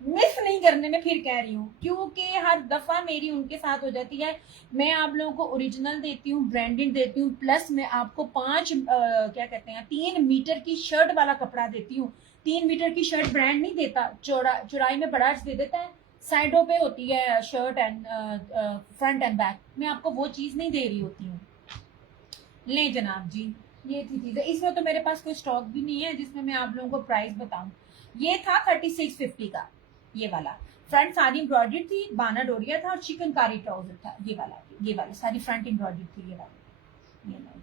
मिस नहीं करने में, फिर कह रही हूँ, क्योंकि हर दफा मेरी उनके साथ हो जाती है। मैं आप लोगों को ओरिजिनल देती हूँ, ब्रांडेड देती हूँ, प्लस मैं आपको 3 मीटर की शर्ट वाला कपड़ा देती हूँ। 3 मीटर की शर्ट ब्रांड नहीं देता, चौड़ाई में बड़ा दे देता है, साइडों पे होती है shirt and front end back. मैं आपको वो चीज नहीं दे रही होती हूँ। ले जनाब जी, ये थी चीज है। इसमें तो मेरे पास कोई स्टॉक भी नहीं है जिसमें मैं आप लोगों को प्राइस बताऊं। ये था 3650 का, ये वाला फ्रंट सारी एम्ब्रॉयडरी थी, बाना डोरिया था और चिकनकारी ट्राउजर था। ये वाला सारी फ्रंट एम्ब्रॉयडरी थी। ये वाला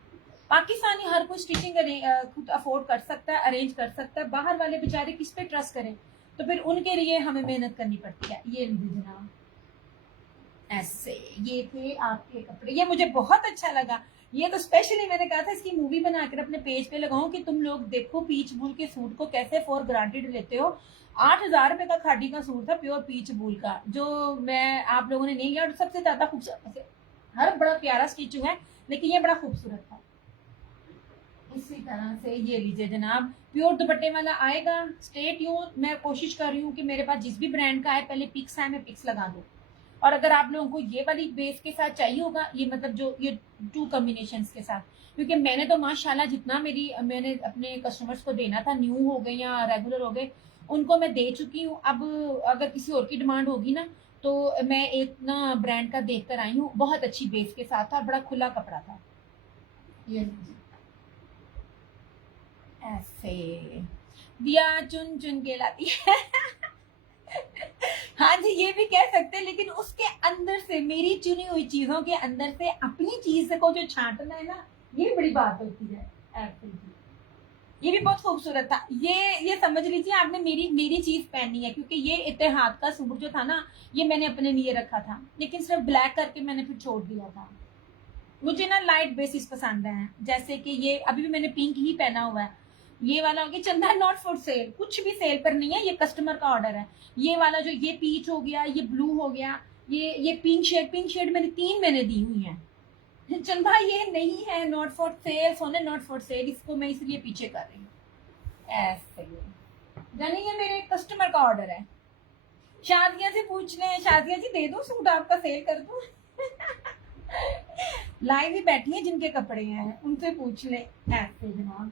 पाकिस्तानी हर कोई स्टिचिंग खुद अफोर्ड कर सकता है, अरेंज कर सकता है। बाहर वाले बेचारे किस पे ट्रस्ट करें, तो फिर उनके लिए हमें मेहनत करनी पड़ती है। ये जनाब ऐसे, ये थे आपके कपड़े। ये मुझे बहुत अच्छा लगा। ये तो स्पेशली मैंने कहा था इसकी मूवी बनाकर अपने पेज पे लगाऊं कि तुम लोग देखो पीच बूल के सूट को कैसे फॉर ग्रांटेड लेते हो। 8,000 रुपए का खादी का सूट था, प्योर पीच बूल का, जो मैं आप लोगों ने नहीं लिया। और सबसे ज्यादा खूबसूरत, हर बड़ा प्यारा स्टिचिंग है, लेकिन ये बड़ा खूबसूरत था। इसी तरह से ये लीजिए जनाब, प्योर दुपट्टे वाला आएगा। स्टे ट्यून, मैं कोशिश कर रही हूँ कि मेरे पास जिस भी ब्रांड का है पहले पिक्स है, मैं पिक्स लगा दूँ। और अगर आप लोगों को ये वाली बेस के साथ चाहिए होगा, ये मतलब जो ये 2 कॉम्बिनेशन के साथ, क्योंकि मैंने तो माशाल्लाह जितना मैंने अपने कस्टमर्स को देना था, न्यू हो गए या रेगुलर हो गए, उनको मैं दे चुकी हूँ। अब अगर किसी और की डिमांड होगी ना, तो मैं एक ना ब्रांड का देख कर आई हूँ, बहुत अच्छी बेस के साथ था, बड़ा खुला कपड़ा था। ये ऐसे दिया चुन चुन के लाती है। हाँ जी, ये भी कह सकते हैं, लेकिन उसके अंदर से, मेरी चुनी हुई चीजों के अंदर से अपनी चीज को जो छांटना है ना, ये बड़ी बात होती है। ऐसे ये भी बहुत खूबसूरत था। ये समझ लीजिए आपने मेरी चीज पहनी है, क्योंकि ये इत्तेहाद का सूट जो था ना, ये मैंने अपने लिए रखा था, लेकिन सिर्फ ब्लैक करके मैंने फिर छोड़ दिया था। मुझे ना लाइट बेसिस पसंद है, जैसे कि ये अभी भी मैंने पिंक ही पहना हुआ है। ये वाला हो गया चंदा, नॉट फॉर सेल, कुछ भी सेल पर नहीं है, ये कस्टमर का ऑर्डर है। ये वाला जो ये पीच हो गया, ये ब्लू हो गया, ये पिंक शेड मैंने 3 मैंने दी हुई है। चंदा ये नहीं है नॉट फॉर सेल, सोने नॉट फॉर सेल, इसको मैं इसलिए पीछे कर रही हूँ। ऐसे यानी ये मेरे कस्टमर का ऑर्डर है। शादिया से पूछ लें, शादिया जी दे दो सूट, आपका सेल कर दूं। लाइव ही बैठी है जिनके कपड़े हैं, उनसे पूछ ले। ऐसे जनाब,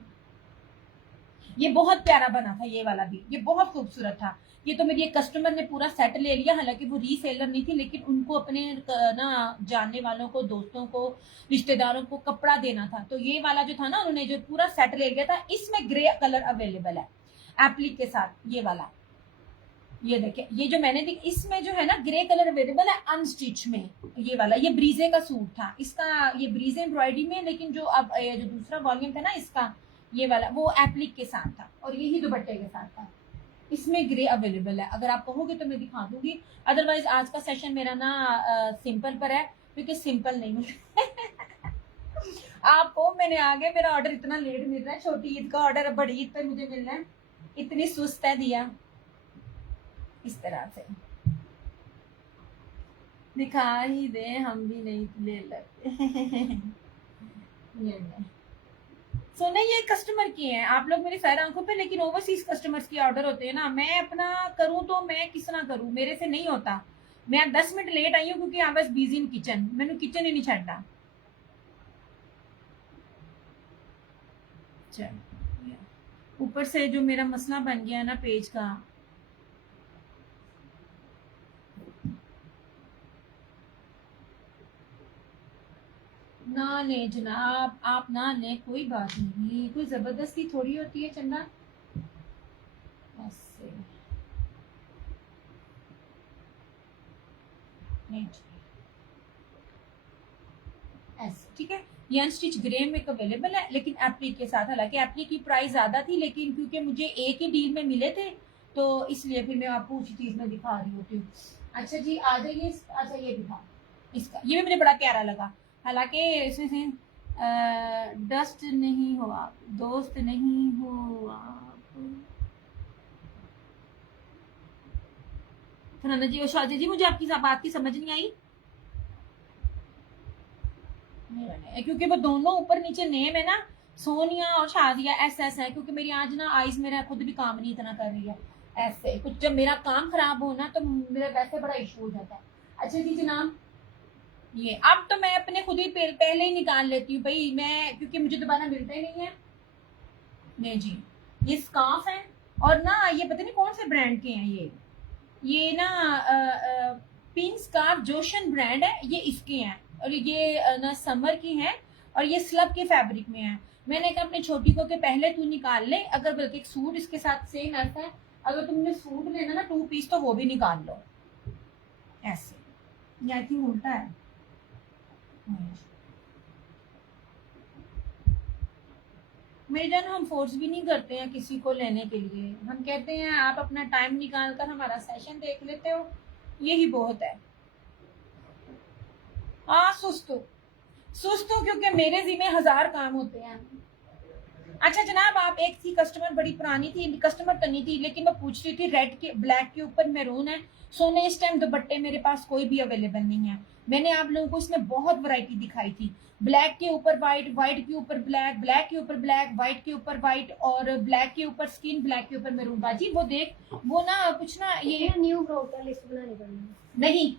ये बहुत प्यारा बना था, ये वाला भी, ये बहुत खूबसूरत था। ये तो मेरी एक कस्टमर ने पूरा सेट ले लिया, हालांकि वो रीसेलर नहीं थी, लेकिन उनको अपने ना जानने वालों को, दोस्तों को, रिश्तेदारों को कपड़ा देना था, तो ये वाला जो था ना, उन्होंने जो पूरा सेट ले लिया था। इसमें ग्रे कलर अवेलेबल है एप्लिक के साथ, ये वाला, ये देखिए, ये जो मैंने इसमें जो है ना ग्रे कलर अवेलेबल है अनस्टिच में। ये वाला, ये ब्रीजे का सूट था, इसका ये ब्रीजे एम्ब्रॉयडरी में, लेकिन जो अब जो दूसरा वॉल्यूम था ना इसका, ये वाला वो एप्लिक के साथ था और यही दुपट्टे के साथ था। इसमें ग्रे अवेलेबल है, अगर आप कहोगे तो मैं दिखा दूंगी। अदरवाइज आज का सेशन मेरा ना सिंपल पर है, क्योंकि सिंपल नहीं मिल आपको मैंने आगे मेरा ऑर्डर इतना लेट मिल रहा है, छोटी ईद का ऑर्डर बड़ी ईद पे मुझे मिलना है, इतनी सुस्त है दिया। इस तरह से दिखा ही दे, हम भी नहीं ले लगते सो नहीं, ये कस्टमर की हैं, आप लोग मेरी सैर आंखों पे, लेकिन ओवरसीज कस्टमर्स की ऑर्डर होते हैं ना। मैं अपना करूं तो मैं किस तरह करूं, मेरे से नहीं होता। मैं 10 मिनट लेट आई हूँ क्योंकि I was busy in kitchen, मैंने किचन ही नहीं छड्डा। ऊपर से जो मेरा मसला बन गया ना पेज का, ना ले जनाब, आप ना ले, कोई बात नहीं, कोई जबरदस्ती थोड़ी होती है चंदा। ऐसे ऐसे ठीक है। ये अनस्टिच ग्रे में अवेलेबल है, लेकिन एप्लिक के साथ। हालांकि एप्लिक की प्राइस ज्यादा थी, लेकिन क्योंकि मुझे एक ही डील में मिले थे तो इसलिए फिर मैं आपको उसी चीज में दिखा रही होती हूँ। अच्छा जी आ जाइए। अच्छा ये दिखा, इसका ये भी मुझे बड़ा प्यारा लगा। हालांकि इसमें से डस्ट नहीं हो आप, दोस्त नहीं हो आप। फरहाना जी और शादी जी, मुझे आपकी बात की समझ नहीं आई। क्योंकि वो दोनों ऊपर नीचे नेम है ना, सोनिया और शादिया ऐसा ऐसा है, क्योंकि मेरी आज ना आइज मेरा खुद भी काम नहीं इतना कर रही है। ऐसे कुछ जब मेरा काम खराब हो ना तो मेरा वैसे बड़ा इशू हो जाता है। अच्छा जी जनाब, ये अब तो मैं अपने खुद ही पहले ही निकाल लेती हूँ भाई, मैं क्योंकि मुझे दोबारा मिलता ही नहीं है। नहीं जी, ये स्कार्फ है और ना ये पता नहीं कौन से ब्रांड के हैं ये ना पिंक स्कार्फ जोशन ब्रांड है, ये इसके हैं। और ये ना समर की हैं और ये स्लब के फैब्रिक में है। मैंने कहा अपने छोटी को कि पहले तू निकाल ले, अगर बल्कि एक सूट इसके साथ सेम ऐसा है, अगर तुमने सूट लेना ना 2 पीस तो वो भी निकाल लो। ऐसे आई थिंक उल्टा है। मेरी जान, हम फोर्स भी नहीं करते हैं किसी को लेने के लिए, हम कहते हैं आप अपना टाइम निकाल कर हमारा सेशन देख लेते हो, यही बहुत है। हाँ सुस्त हो क्योंकि मेरे जिम्मे 1000 काम होते हैं। अच्छा जनाब, आप एक थी कस्टमर, बड़ी पुरानी थी, कस्टमर तो नहीं थी, लेकिन मैं पूछ रही थी रेड के ब्लैक के ऊपर मैरून है सोने। इस टाइम दुपट्टे मेरे पास कोई भी अवेलेबल नहीं है। मैंने आप लोगों को इसमें बहुत वैरायटी दिखाई थी, ब्लैक के ऊपर व्हाइट, व्हाइट के ऊपर ब्लैक, ब्लैक के ऊपर ब्लैक, व्हाइट के ऊपर व्हाइट और ब्लैक के ऊपर स्किन, ब्लैक के ऊपर मैरून। बाजी वो देख, वो ना कुछ ना ये न्यू ब्राउजर लिस्ट बनानी पड़ेगी। नहीं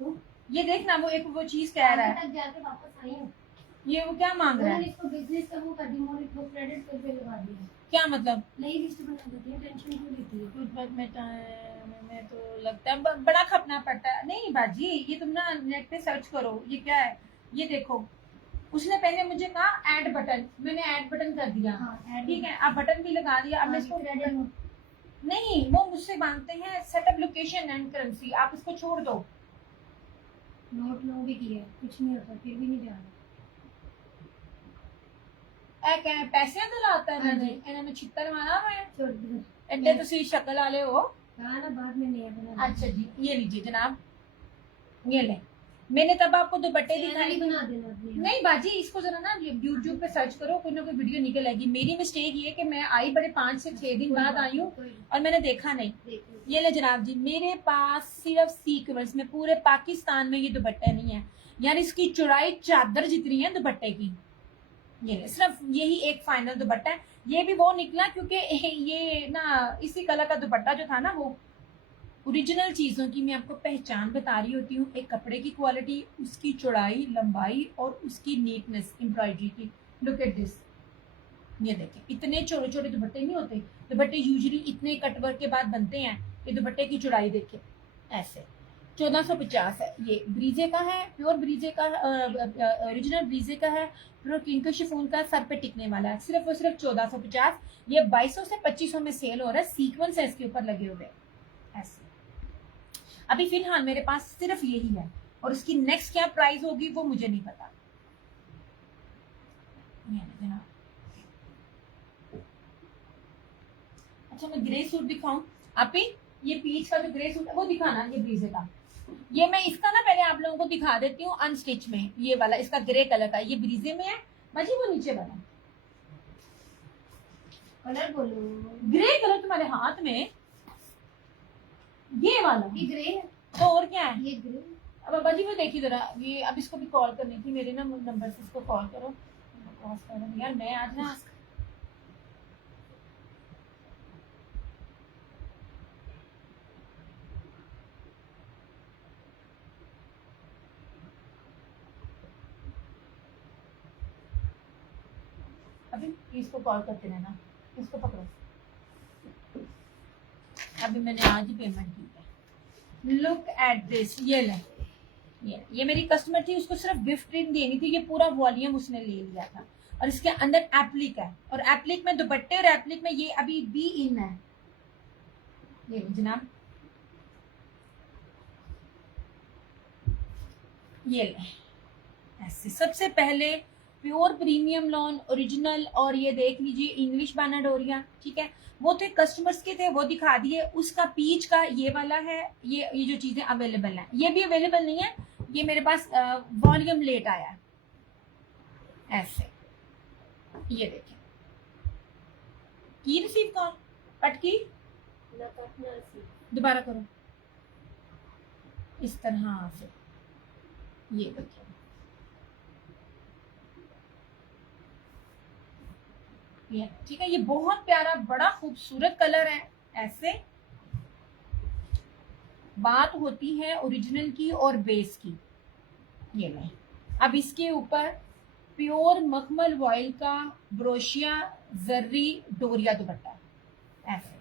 तो ये देख ना, वो एक वो चीज कह रहा है, तक जाके वापस आई हूँ, ये वो क्या मांग रहा है, इसको बिजनेस का वो कर दी, मोर इसको क्रेडिट करके लगा दिया। क्या मतलब? नई लिस्ट बना देती है, टेंशन क्यों लेती है? कुछ बात में तो लगता है बड़ा खपना पड़ता है। नहीं बाजी, ये तुम ना नेट पे सर्च करो, ये क्या है, ये देखो। उसने पहले मुझे कहा ऐड बटन, मैंने ऐड बटन कर दिया। हाँ, ठीक है, आप बटन भी लगा दिया। अब मैं इसको नहीं, वो मुझसे मांगते हैं सेटअप लोकेशन एंड करेंसी, आप इसको छोड़ दो। नोट लो भी किया, कुछ नहीं होता, फिर भी नहीं जा रहा। क्या पैसे दिलाता है हाँ जी। इन्होंने छित्तर मारा मैं छोड़ दो एड्डे तुसी शक्ल वाले हो। कहा ना, बाद में नहीं बना। अच्छा जी, ये लीजिए जनाब, ये ले। मैंने तब आपको दुपट्टे दिखाई बना देना अपने। नहीं बाजी, इसको जरा ना यूट्यूब पे सर्च करो, कोई ना कोई वीडियो निकल आएगी। मेरी मिस्टेक ये कि मैं आई बड़े 5 से 6 दिन बाद आई हूँ और मैंने देखा नहीं। ये ले जनाब जी, मेरे पास सिर्फ सीक्वेंस में पूरे पाकिस्तान में ये दुपट्टे नहीं है, यानी इसकी चौड़ाई चादर जितनी है दुपट्टे की। ये ले, सिर्फ यही एक फाइनल दुपट्टा है। ये भी वो निकला क्योंकि ये ना इसी कलर का दुपट्टा जो था ना, वो ओरिजिनल चीजों की मैं आपको पहचान बता रही होती हूँ, एक कपड़े की क्वालिटी, उसकी चौड़ाई, लंबाई और उसकी नीटनेस एम्ब्रॉयडरी की। लुक एट दिस, ये देखें, इतने छोटे छोटे दुपट्टे नहीं होते, दुपट्टे यूजुअली इतने कटवर्क के बाद बनते हैं। ये दुपट्टे की चौड़ाई देखें, ऐसे 1450 है। ये ब्रीजे का है, प्योर ब्रीजे का, ओरिजिनल ब्रीजे का है, प्योर किंको शिफॉन का, सर पे टिकने वाला है, सिर्फ और सिर्फ 1450। ये 2200 से 2500 में सेल हो रहा है, सीक्वेंस है इसके ऊपर लगे हुए ऐसे। अभी फिलहाल मेरे पास सिर्फ यही है, और इसकी नेक्स्ट क्या प्राइस होगी वो मुझे नहीं पता। अच्छा मैं ग्रे सूट दिखाऊं आप ही, ये पीच का जो ग्रे सूट है वो दिखाना, ये ब्रीजे का। ये मैं इसका ना पहले आप लोगों को दिखा देती हूँ अनस्टिच में, ये वाला इसका ग्रे कलर का, ये ब्रीजे में है बाजी, वो नीचे वाला कलर बोलो। ग्रे कलर तुम्हारे हाथ में, ये वाला ये ग्रे है, तो और क्या है। ये ग्रे। अब अब्बा जी वो देखिए जरा, ये अब इसको भी कॉल करनी थी, मेरे ना नंबर से इसको कॉल करो। क्रॉस कर रहा हूँ यार मैं आज ना, अभी इसको कॉल करते रहना, इसको पकड़ो। अभी मैंने आज ही पेमेंट की है। लुक एट दिस, ये ले, ये मेरी कस्टमर थी, उसको सिर्फ गिफ्ट रिंग देनी थी, ये पूरा वॉल्यूम उसने ले लिया था। और इसके अंदर एप्लिक है, और एप्लिक में दुपट्टे और एप्लिक में ये अभी बी इन है। ये जनाब ये ले, ऐसे सबसे पहले प्योर प्रीमियम लॉन ओरिजिनल, और ये देख लीजिए इंग्लिश बानाडोरिया, ठीक है। वो थे कस्टमर्स के थे, वो दिखा दिए। उसका पीच का ये वाला है, ये जो चीजें अवेलेबल हैं, ये भी अवेलेबल नहीं है, ये मेरे पास वॉल्यूम लेट आया है। ऐसे ये देखें, की रिसीव कॉल कट की, दोबारा करो इस तरह से, ये देखिए ठीक है। ये बहुत प्यारा बड़ा खूबसूरत कलर है। ऐसे बात होती है ओरिजिनल की और बेस की। ये ले, अब इसके ऊपर प्योर मखमल वॉइल का ब्रोशिया जर्री डोरिया दुपट्टा, ऐसे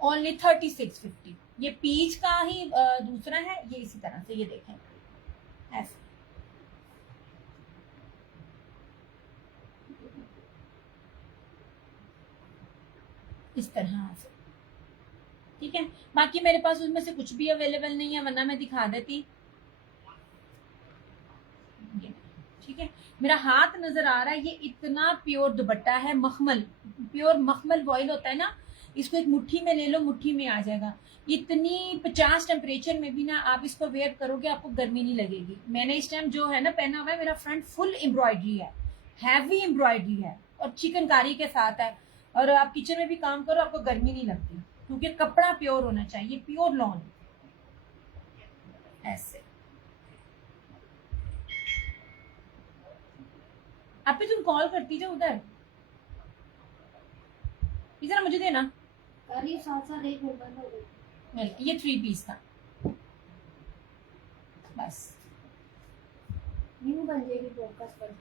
ओनली 3650। ये पीच का ही दूसरा है, ये इसी तरह से, ये देखें ऐसे। इस तरह से, ठीक है। बाकी मेरे पास उसमें से कुछ भी अवेलेबल नहीं है, वरना मैं दिखा देती। ठीक है, मेरा हाथ नजर आ रहा है, ये इतना प्योर दुपट्टा है, मखमल, प्योर मखमल वॉइल होता है ना, इसको एक मुट्ठी में ले लो, मुट्ठी में आ जाएगा। इतनी 50 टेम्परेचर में भी ना आप इसको वेयर करोगे, आपको गर्मी नहीं लगेगी। मैंने इस टाइम जो है ना पहना हुआ है, मेरा फ्रंट फुल एम्ब्रॉयडरी है, हैवी एम्ब्रॉयडरी है, और चिकनकारी के साथ है। और आप किचन में भी काम करो, आपको गर्मी नहीं लगती, क्योंकि कपड़ा प्योर होना चाहिए, प्योर लॉन। ऐसे आप भी तुम कॉल करती जाओ उधर, इधर मुझे देना। अरे साथ साथ एक मिनट बंद हो गई। ये 3 पीस था बस। न्यू बन जाएगी पॉडकास्ट पर।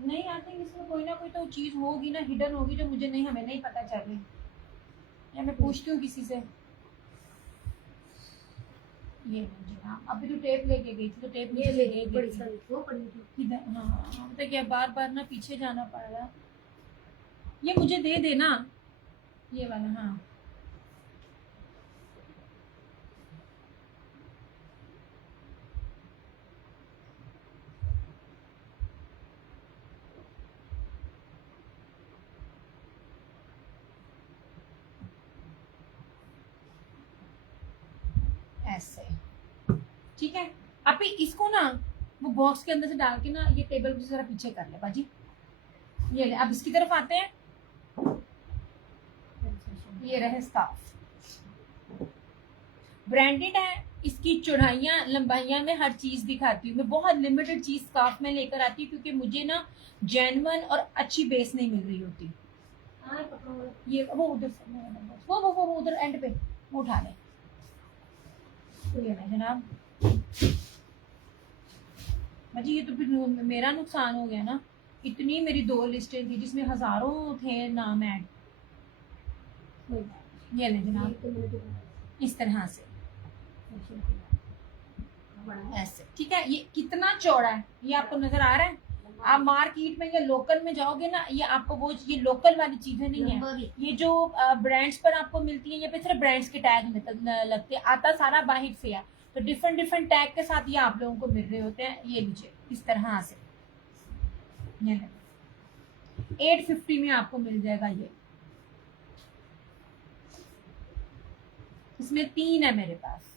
नहीं, आई थिंक इसमें कोई ना कोई तो चीज होगी ना, हिडन होगी, जो मुझे नहीं, हमें नहीं पता चल रही, या मैं पूछती हूँ किसी से। ये जी हाँ, अभी तो टेप लेके गई थी, तो टेप ये ले ले बड़ी सारी वो पड़ी थी इधर। हाँ मतलब क्या, बार बार ना पीछे जाना पड़ रहा। ये मुझे दे देना, ये वाला। हाँ ऐसे, ठीक है। आप इसको ना वो बॉक्स के अंदर से डाल के ना, ये टेबल को जरा पीछे कर ले बाजी। ये ले, अब इसकी तरफ आते हैं। ये रहे स्कार्फ, ब्रांडेड है, इसकी चौड़ाइयाँ लंबाइयाँ में हर चीज दिखाती हूँ मैं। बहुत लिमिटेड चीज स्कार्फ में लेकर आती हूँ, क्योंकि मुझे ना जेन्युइन और अच्छी बेस नहीं मिल रही होती। ये वो उधर वो उधर एंड पे वो उठा ले, जनाब। जी ये तो फिर मेरा नुकसान हो गया ना, इतनी मेरी 2 लिस्टें थी जिसमें हजारों थे नाम ऐड। ये ले जनाब, इस तरह से ऐसे, ठीक है। ये कितना चौड़ा है, ये आपको नजर आ रहा है। आप मार्केट में या लोकल में जाओगे ना, ये आपको वो ये लोकल वाली चीजें नहीं है, ये जो ब्रांड्स पर आपको मिलती है, ये पे सिर्फ ब्रांड्स के टैग लगते हैं, आता सारा बाहर से है। तो डिफरेंट डिफरेंट टैग के साथ ये आप लोगों को मिल रहे होते हैं। ये लीजिए इस तरह से, ये 850 में आपको मिल जाएगा। ये इसमें 3 है मेरे पास।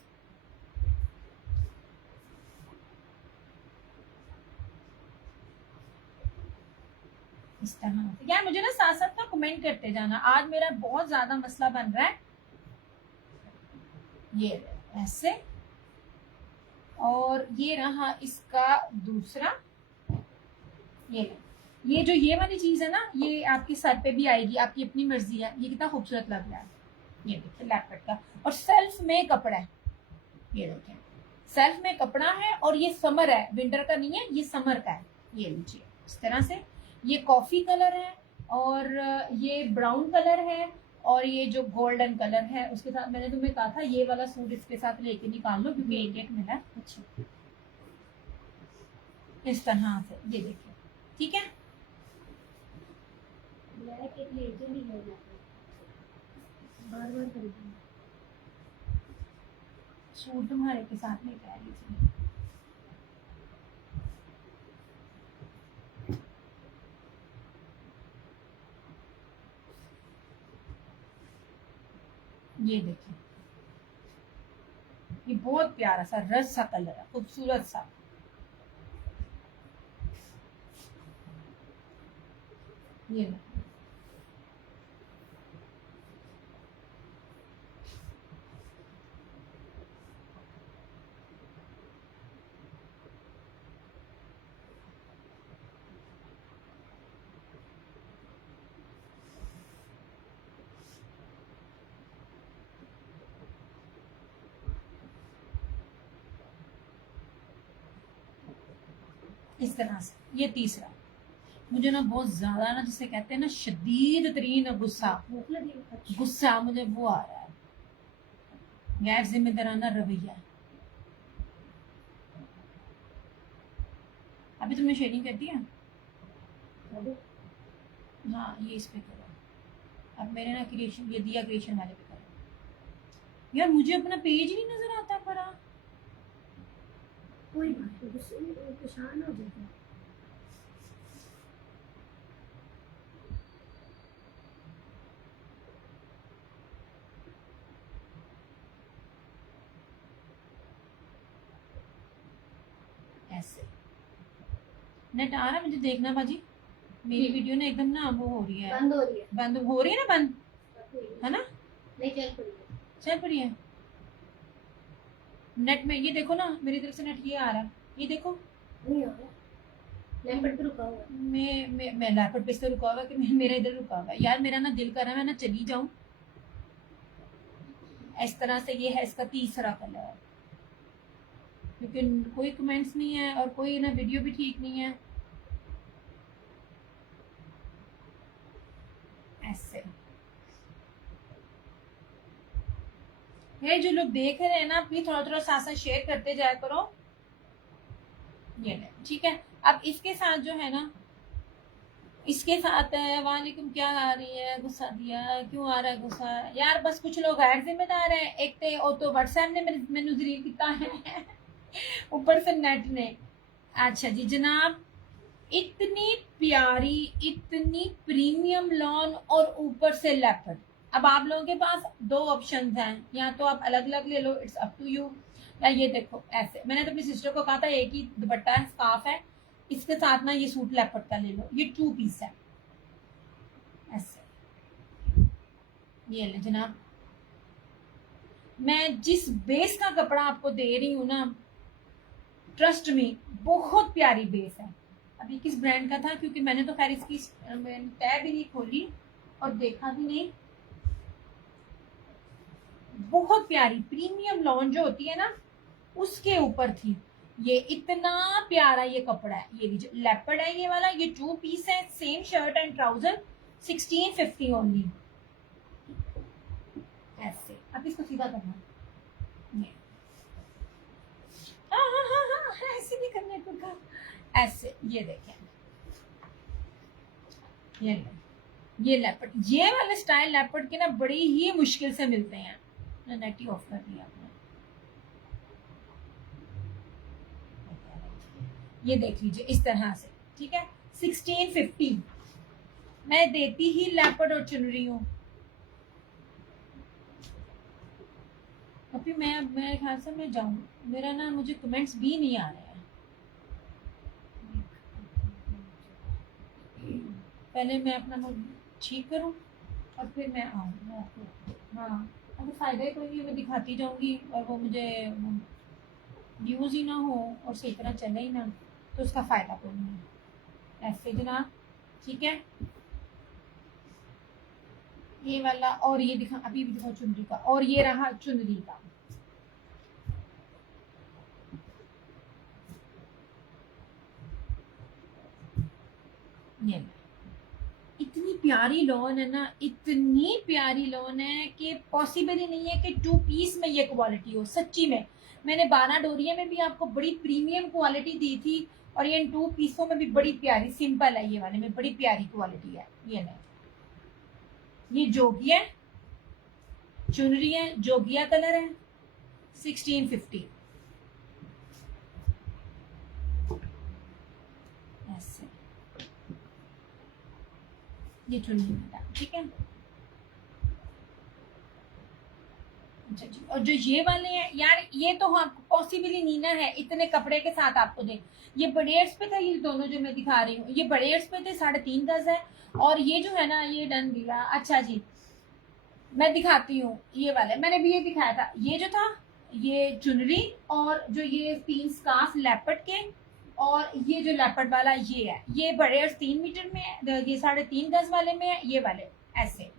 इस तरह से यार मुझे ना साथ साथ ना कमेंट करते जाना, आज मेरा बहुत ज्यादा मसला बन रहा है। ये ऐसे, और ये रहा इसका दूसरा। ये जो ये वाली चीज है ना, ये आपके सर पे भी आएगी, आपकी अपनी मर्जी है। ये कितना खूबसूरत लग रहा है, ये देखिए लैपट का, और सेल्फ में कपड़ा है। ये देखिए सेल्फ में कपड़ा है, और ये समर है, विंटर का नहीं है, ये समर का है। ये लीजिए इस तरह से। ये कॉफी कलर है, और ये ब्राउन कलर है, और ये जो गोल्डन कलर है उसके साथ मैंने तुम्हें कहा था ये वाला सूट इसके साथ लेके निकाल लो, क्योंकि एक एक मिला है। अच्छा, इस तरह से ये देखिए, ठीक है। ब्लैक एक लेजर ही है, बार बार खरीदूंगी। सूट तुम्हारे के साथ में कह रही थी। ये देखिए, ये बहुत प्यारा सा रस सा कलर है, खूबसूरत सा। ये देखिए, इस तरह से। ये तीसरा, मुझे ना बहुत ज्यादा ना जिसे कहते हैं ना शदीद तरीन गुस्सा, भूख लगी? अच्छा, गुस्सा मुझे वो आ रहा है, गैर जिम्मेदाराना रवैया। अभी तुमने शेयरिंग कर दिया? हाँ ये इस पे करो। अब मेरे ना क्रिएशन, ये दिया क्रिएशन वाले पे करो। यार मुझे अपना पेज नहीं नजर आता पड़ा। कोई बात नहीं, गुस्से में परेशान हो जाता है। ऐसे नेट आ रहा है मुझे देखना बाजी, मेरी वीडियो ना एकदम ना वो हो रही है, बंद हो रही है, बंद हो रही है ना, बंद है ना, नहीं चल पड़ी है। चल पड़ी है नेट में। ये देखो ना मेरी तरफ से नेट ये आ रहा है, ये देखो। नहीं आ रहा, लैपटॉप पे रुका हुआ है। मैं लैपटॉप पे से रुका हुआ है कि मेरा इधर रुका हुआ है। यार मेरा ना दिल कर रहा है मैं ना चली जाऊं। इस तरह से ये है इसका तीसरा कलर, क्योंकि कोई कमेंट्स नहीं है और कोई ना वीडियो भी ठीक नहीं है। ऐसे ये जो लोग देख रहे हैं ना, प्लीज थोड़ा थोड़ा साथ साथ शेयर करते जाया करो। ये ले, ठीक है। अब इसके साथ जो है ना, इसके साथ है वालेकुम, क्या आ रही है, गुस्सा दिया क्यों आ रहा है गुस्सा यार? बस कुछ लोग गैर जिम्मेदार हैं, एक तो व्हाट्सएप ने मैनू जलील किया है ऊपर से नेट ने। अच्छा जी जनाब, इतनी प्यारी, इतनी प्रीमियम लॉन, और ऊपर से लेपर्ड। अब आप लोगों के पास दो ऑप्शंस हैं, या तो आप अलग अलग ले लो, इट्स अप टू यू। या ये देखो ऐसे, मैंने तो अपनी सिस्टर को कहा था एक ही दुपट्टा है, स्कार्फ है, इसके साथ ना ये सूट लेपर्ड का ले लो, ये 2 पीस है। ऐसे ये ले जनाब, मैं जिस बेस का कपड़ा आपको दे रही हूँ ना, ट्रस्ट में बहुत प्यारी बेस है। अभी किस ब्रांड का था, क्योंकि मैंने तो खैर इसकी टैब ही नहीं खोली और देखा भी नहीं। बहुत प्यारी प्रीमियम लॉन जो होती है ना, उसके ऊपर थी। ये इतना प्यारा ये कपड़ा है, ये लीजिए लेपर्ड है ये वाला, ये 2 पीस है, same shirt and trouser, 1650 only. ऐसे अब इसको सीधा करना, ऐसे भी करने को कहा। ऐसे ये देखें, ये लेपर्ड, ये वाले स्टाइल लेपर्ड के ना बड़ी ही मुश्किल से मिलते हैं। नेट ही ऑफ कर दिया आपने। ये देख लीजिए इस तरह से, ठीक है। 1650 मैं देती ही लेपर्ड और चुनरी हूँ। अभी मैं मेरे ख्याल से मैं जाऊँ, मेरा ना मुझे कमेंट्स भी नहीं आ रहे हैं। पहले मैं अपना मूड ठीक करूँ और फिर मैं आऊँ। हाँ, अगर फ़ायदा ही कोई नहीं, मैं दिखाती जाऊँगी और वो मुझे यूज़ ही ना हो और सही तरह चले ही ना, तो उसका फ़ायदा कोई नहीं है। ऐसे जनाब, ठीक है। ये वाला और ये दिखा, अभी भी दिखाओ चुनरी का, और ये रहा चुनरी का। ये इतनी प्यारी लॉन है ना, इतनी प्यारी लॉन है कि पॉसिबल ही नहीं है कि 2 पीस में ये क्वालिटी हो। सच्ची में मैंने 12 डोरिया में भी आपको बड़ी प्रीमियम क्वालिटी दी थी, और ये इन 2 पीसों में भी बड़ी प्यारी, सिंपल है ये वाले में बड़ी प्यारी क्वालिटी है। ये नहीं, ये जोगिया चुनरी है, जोगिया कलर है, 1650 ऐसे। ये चुनरी है, ठीक है। अच्छा जी, और जो ये वाले हैं यार, ये तो आपको पॉसिबल ही नहीं ना है इतने कपड़े के साथ आपको दे। ये बड़ेर्स पे था, ये दोनों जो मैं दिखा रही हूँ, ये बड़ेर्स पे थे, 3.5 गज है। और ये जो है ना, ये डन दिया। अच्छा जी, मैं दिखाती हूँ ये वाले, मैंने भी ये दिखाया था। ये जो था, ये चुनरी, और जो ये 3 स्कार्फ लेपर्ड के, और ये जो लेपर्ड वाला ये है, ये बड़ेर्स 3 मीटर में है, ये 3.5 गज वाले में है, ये वाले ऐसे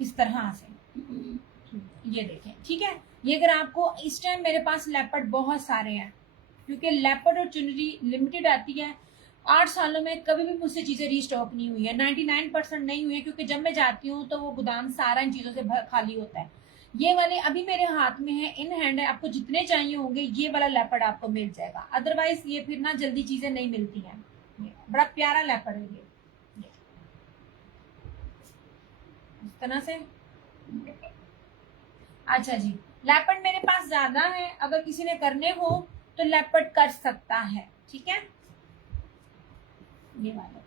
इस तरह से। ये देखें, ठीक है। ये अगर आपको इस टाइम, मेरे पास लेपर्ड बहुत सारे हैं, क्योंकि लेपर्ड और चुनरी लिमिटेड आती है। 8 सालों में कभी भी मुझसे चीजें रीस्टॉक नहीं हुई है, 99% नहीं हुई है, क्योंकि जब मैं जाती हूँ तो वो गोदाम सारा इन चीजों से खाली होता है। ये वाले अभी मेरे हाथ में है, इन हैंड है, आपको जितने चाहिए होंगे ये वाला लेपर्ड आपको मिल जाएगा। अदरवाइज ये फिर ना जल्दी चीजें नहीं मिलती हैं। बड़ा प्यारा लेपर्ड है ये इस तरह से। अच्छा जी, लेपर्ड मेरे पास ज्यादा है, अगर किसी ने करने हो तो लेपर्ड कर सकता है, ठीक है। ये वाला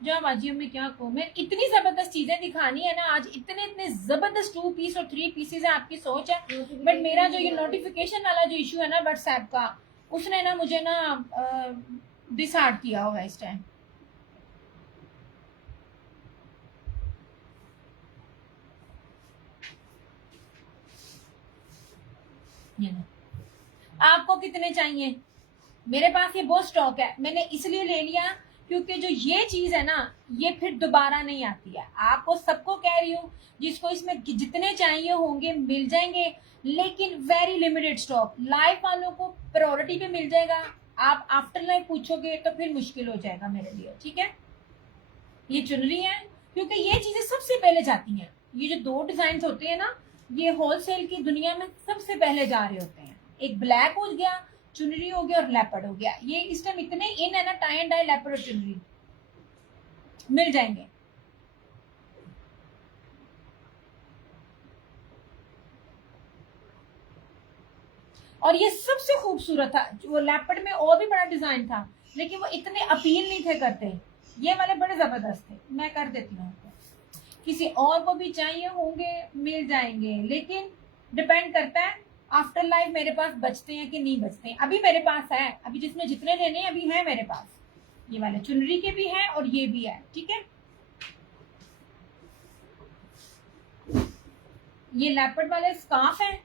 जो अब आज में क्या कहूँ मैं, इतनी जबरदस्त चीजें दिखानी है ना आज, इतने इतने जबरदस्त 2 पीस और 3 पीसेज है। आपकी सोच है, बट मेरा जो ये नोटिफिकेशन वाला जो इशू है ना व्हाट्सएप का, उसने ना मुझे ना डिसहार्ट किया हुआ है इस टाइम। आपको कितने चाहिए? मेरे पास ये बहुत स्टॉक है, मैंने इसलिए ले लिया क्योंकि जो ये चीज है ना, ये फिर दोबारा नहीं आती है। आपको सबको कह रही हूँ, जिसको इसमें जितने चाहिए होंगे मिल जाएंगे, लेकिन वेरी लिमिटेड स्टॉक। लाइव वालों को प्रायोरिटी पे मिल जाएगा, आप आफ्टर लाइव पूछोगे तो फिर मुश्किल हो जाएगा मेरे लिए, ठीक है। ये चुनरी है, क्योंकि ये चीजें सबसे पहले जाती हैं। ये जो 2 डिजाइन होते हैं ना, ये होलसेल की दुनिया में सबसे पहले जा रहे होते हैं। एक ब्लैक हो गया, चुनरी हो गया, और लेपर्ड हो गया। ये इस टाइम इतने इन है ना, टाई एंड डाई लेपर्ड और चुनरी मिल जाएंगे। और ये सबसे खूबसूरत था, वो लेपर्ड में और भी बड़ा डिजाइन था, लेकिन वो इतने अपील नहीं थे करते। ये वाले बड़े जबरदस्त थे, मैं कर देती हूँ। किसी और को भी चाहिए होंगे मिल जाएंगे, लेकिन डिपेंड करता है आफ्टर लाइफ मेरे पास बचते हैं कि नहीं बचते हैं। अभी मेरे पास है, अभी जिसमें जितने लेने हैं अभी है मेरे पास। ये वाले चुनरी के भी हैं और ये भी है, ठीक है। ये लेपर्ड वाले स्कार्फ है,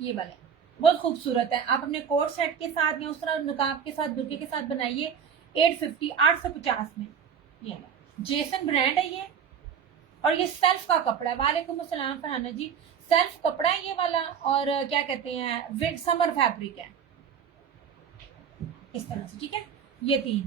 ये वाले बहुत खूबसूरत है। आप अपने कोट सेट के साथ या उस तरह निकाब के साथ, बुर्के के साथ बनाइए। 850 में। ये जेसन ब्रांड है ये, और ये सेल्फ का कपड़ा है। वालेकुम अस्सलाम फरहाना जी, सेल्फ कपड़ा है ये वाला, और क्या कहते हैं, विंटर समर फैब्रिक है इस तरह से, ठीक है। ये 3,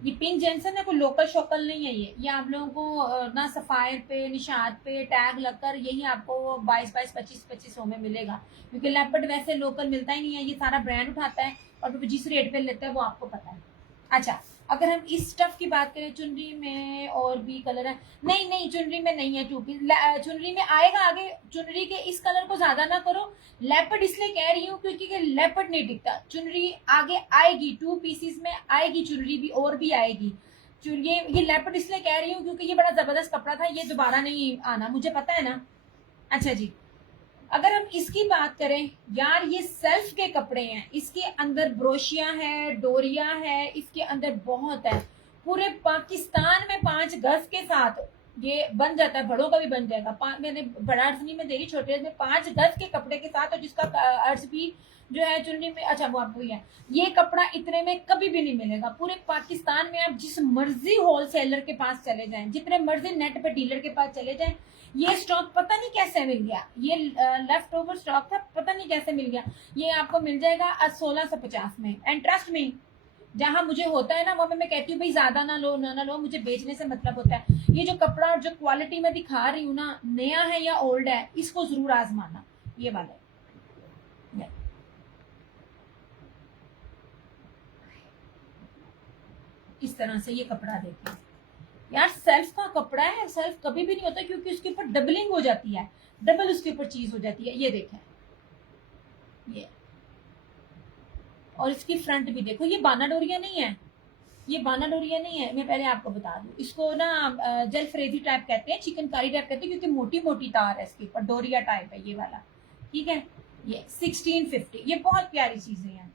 ये पिंक जेंसन है, कोई लोकल शोकल नहीं है। ये आप लोगों को ना सफायर पे, निशात पे टैग लगकर यही आपको 22-22, 25-25 में मिलेगा, क्योंकि लेपर्ड वैसे लोकल मिलता ही नहीं है। ये सारा ब्रांड उठाता है और जिस रेट पे लेता है वो आपको पता है। अच्छा, अगर हम इस स्टफ की बात करें, चुनरी में और भी कलर है, नहीं नहीं चुनरी में नहीं है 2 पीस, चुनरी में आएगा आगे। चुनरी के इस कलर को ज्यादा ना करो, लेपर्ड इसलिए कह रही हूँ क्योंकि लेपर्ड नहीं दिखता, चुनरी आगे आएगी 2 पीसीस में आएगी, चुनरी भी और भी आएगी। ये लेपर्ड इसलिए कह रही हूँ क्योंकि ये बड़ा जबरदस्त कपड़ा था, ये दोबारा नहीं आना, मुझे पता है ना। अच्छा जी, अगर हम इसकी बात करें यार, ये सेल्फ के कपड़े हैं, इसके अंदर ब्रोशिया है, डोरिया है, इसके अंदर बहुत है। पूरे पाकिस्तान में 5 गज के साथ ये बन जाता है, बड़ों का भी बन जाएगा। मैंने बड़ा अर्ज नहीं में दे रही, छोटे अर्ज में 5 गज के कपड़े के साथ, और जिसका अर्ज भी जो है चुन्नी में, अच्छा वो आपको है, ये कपड़ा इतने में कभी भी नहीं मिलेगा। पूरे पाकिस्तान में आप जिस मर्जी होलसेलर के पास चले जाएं, जितने मर्जी नेट पे डीलर के पास चले जाएं, ये स्टॉक पता नहीं कैसे मिल गया, ये लेफ्ट ओवर स्टॉक था, पता नहीं कैसे मिल गया। ये आपको मिल जाएगा 1650 में। एंड ट्रस्ट में, जहां मुझे होता है ना, वहां मैं कहती हूँ भाई ज्यादा ना लो, ना लो, मुझे बेचने से मतलब होता है। ये जो कपड़ा और जो क्वालिटी मैं दिखा रही हूँ ना, नया है या ओल्ड है, इसको जरूर आजमाना। ये वाला इस तरह से ये कपड़ा देखिए यार, सेल्फ का कपड़ा है, सेल्फ कभी भी नहीं होता क्योंकि उसके ऊपर डबलिंग हो जाती है, डबल उसके ऊपर चीज हो जाती है। ये देखें, ये और इसकी फ्रंट भी देखो, ये बाना डोरिया नहीं है, ये बाना डोरिया नहीं है। मैं पहले आपको बता दूं, इसको ना जल फ्रेजी टाइप कहते हैं, चिकनकारी टाइप कहते हैं, क्योंकि मोटी मोटी तार है इसके ऊपर, डोरिया टाइप है ये वाला, ठीक है। ये 1650, ये बहुत प्यारी चीजें हैं।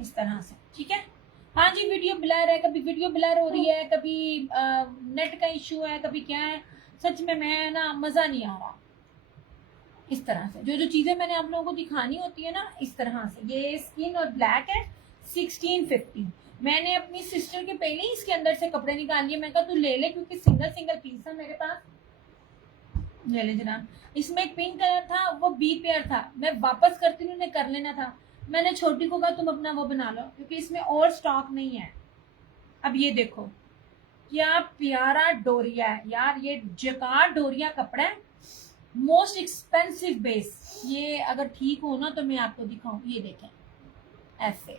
इस तरह से, ठीक है। हाँ जी, वीडियो ब्लर है, कभी वीडियो ब्लर हो रही है, कभी नेट का इशू है, कभी क्या है, सच में मैं ना मजा नहीं आ रहा। इस तरह से जो जो चीजें मैंने आप लोगों को दिखानी होती है ना, इस तरह से। ये स्किन और ब्लैक है, 1650। मैंने अपनी सिस्टर के पहले ही इसके अंदर से कपड़े निकाल लिए, मैं कहा तू ले ले, क्योंकि सिंगल सिंगल पीस है मेरे पास। ले ले जनाब। इसमें एक पिंक कलर था, वो बी पेयर था, मैं वापस करती हूँ, उन्हें कर लेना था। मैंने छोटी को कहा तुम अपना वो बना लो, क्योंकि इसमें और स्टॉक नहीं है। अब ये देखो क्या प्यारा डोरिया है यार, ये जकार डोरिया कपड़ा है, मोस्ट एक्सपेंसिव बेस। ये अगर ठीक हो ना तो मैं आपको दिखाऊं, ये देखें ऐसे,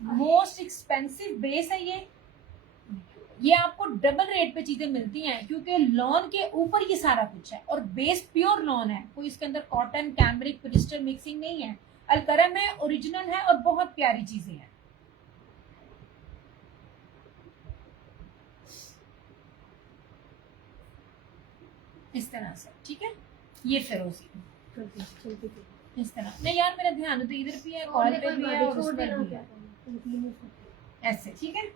मोस्ट एक्सपेंसिव बेस है ये आपको डबल रेट पे चीजें मिलती हैं, क्योंकि लॉन के ऊपर ये सारा कुछ है, और बेस प्योर लॉन है, कोई इसके अंदर कॉटन, कैमरिक, पोलिस्टर मिक्सिंग नहीं है, अलकरम है, ओरिजिनल है, और बहुत प्यारी चीजें हैं। इस तरह से, ठीक है। ये फिरोजी इस तरह नहीं यार, मेरा ध्यान तो इधर भी है, कॉल पे भी है और उस पर भी है, ऐसे, ठीक है।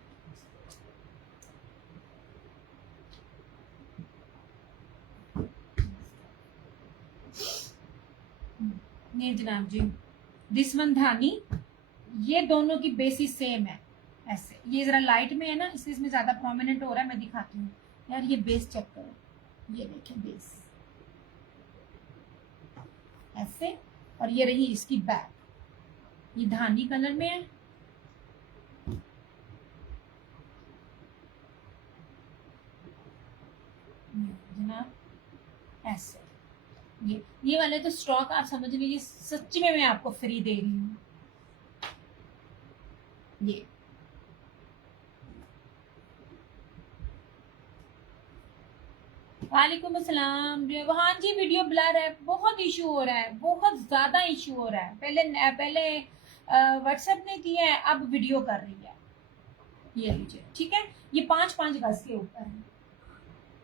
नहीं जनाब जी, दिस वन धानी, ये दोनों की बेसिस सेम है ऐसे। ये जरा लाइट में है ना, इसलिए इसमें ज्यादा प्रोमिनेंट हो रहा है, मैं दिखाती हूँ यार। ये बेस चेक करो, ये देखें बेस ऐसे, और ये रही इसकी बैक, ये धानी कलर में है। जनाब ऐसे, ये वाले तो स्टॉक आप समझ लीजिए, सच्ची में मैं आपको फ्री दे रही हूँ। ये वालेकुम अस्सलाम। हाँ जी, वीडियो ब्लर है, बहुत इशू हो रहा है, बहुत ज्यादा इशू हो रहा है। पहले व्हाट्सएप ने किया है, अब वीडियो कर रही है। ये लीजिए, ठीक है। ये 5-5 गज के ऊपर है।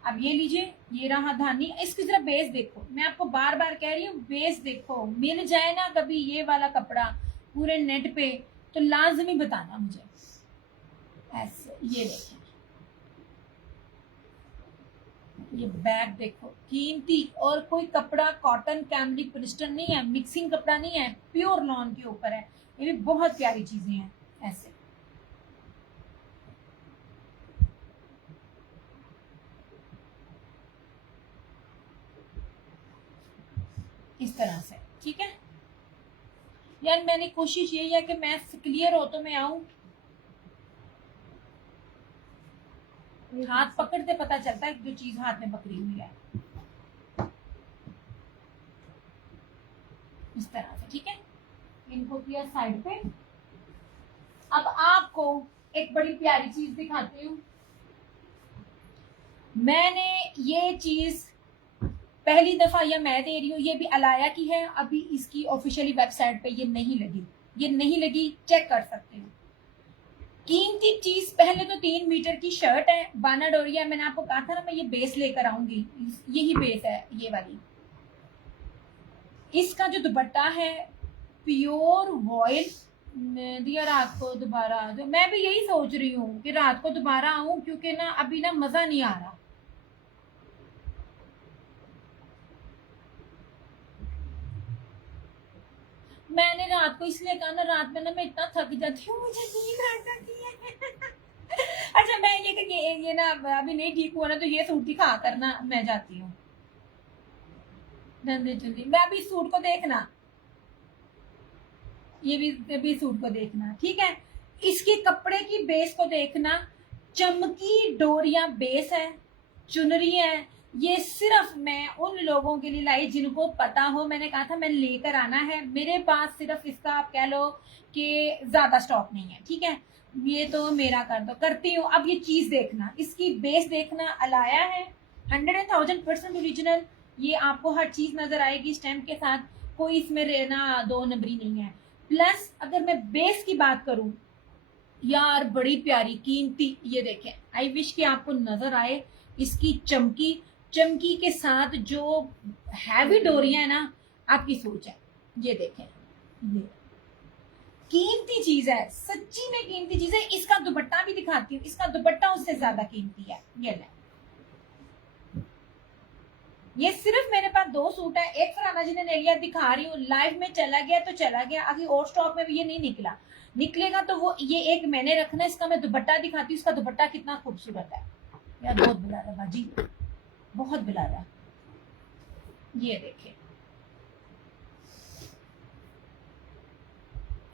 अब ये लीजिए, ये रहा धानी। इसकी जरा बेस देखो, मैं आपको बार बार कह रही हूँ, बेस देखो। मिल जाए ना कभी ये वाला कपड़ा पूरे नेट पे, तो लाजमी बताना मुझे। ऐसे ये देखो, ये बैग देखो, कीमती, और कोई कपड़ा कॉटन, कैमरिक, पोलिस्टर नहीं है, मिक्सिंग कपड़ा नहीं है, प्योर लॉन के ऊपर है। ये भी बहुत प्यारी चीजें हैं ऐसे। इस तरह से, ठीक है यार। मैंने कोशिश यही है कि मैं क्लियर हो तो मैं आऊं, हाथ पकड़ते पता चलता है जो चीज हाथ में पकड़ी हुई है। इस तरह से, ठीक है। इनको किया साइड पे। अब आपको एक बड़ी प्यारी चीज दिखाती हूँ। मैंने ये चीज पहली दफा या मैं दे रही हूँ, ये भी अलाया की है, अभी इसकी ऑफिशियली वेबसाइट पे ये नहीं लगी, ये नहीं लगी, चेक कर सकते हो। कीमती चीज, पहले तो 3 मीटर की शर्ट है, बाना डोरिया। मैंने आपको कहा था ना मैं ये बेस लेकर आऊंगी, यही बेस है ये वाली। इसका जो दुपट्टा है प्योर वॉइल। दिया रात को दोबारा, जो मैं भी यही सोच रही हूँ कि रात को दोबारा आऊं, क्योंकि ना अभी ना मजा नहीं आ रहा। मैंने रात को इसलिए कहा ना, रात में ना मैं इतना थक जाती हूँ, मुझे नींद आ जाती है। अच्छा मैं ये ना अभी नहीं ठीक हुआ ना, तो ये सूट दिखा कर ना मैं जाती हूँ। धंधे चुंदी, मैं अभी सूट को देखना, ये भी सूट को देखना, ठीक है। इसके कपड़े की बेस को देखना, चमकी डोरिया बेस है, चुनरी है। ये सिर्फ मैं उन लोगों के लिए लाई जिनको पता हो, मैंने कहा था मैं लेकर आना है, मेरे पास सिर्फ इसका आप कह लो कि ज्यादा स्टॉक नहीं है, ठीक है। ये तो मेरा कर दो, करती हूँ। अब ये चीज देखना, इसकी बेस देखना, अलाया है, 100,000% ओरिजिनल। ये आपको हर चीज नजर आएगी स्टैम्प के साथ, कोई इसमें रहना 2 नंबरी नहीं है। प्लस अगर मैं बेस की बात करूं, यार बड़ी प्यारी कीमती, ये देखें, आई विश कि आपको नजर आए। इसकी चमकी, चमकी के साथ जो हैवी डोरियां है ना, आपकी सोच है। ये देखें, ये कीमती चीज है, सच्ची में कीमती चीज है। इसका दुपट्टा भी दिखाती हूँ, इसका दुपट्टा उससे ज्यादा कीमती है। ये ले, ये सिर्फ मेरे पास 2 सूट है, एक फरहाना जी ने ले लिया, दिखा रही हूँ, लाइव में चला गया तो चला गया, अभी और स्टॉक में भी ये नहीं निकला, निकलेगा तो वो ये एक मैंने रखना। इसका मैं दुपट्टा दिखाती हूँ, इसका दुपट्टा कितना खूबसूरत है यार, बहुत बुला रहा बाजी, बहुत बुला रहा। ये देखिए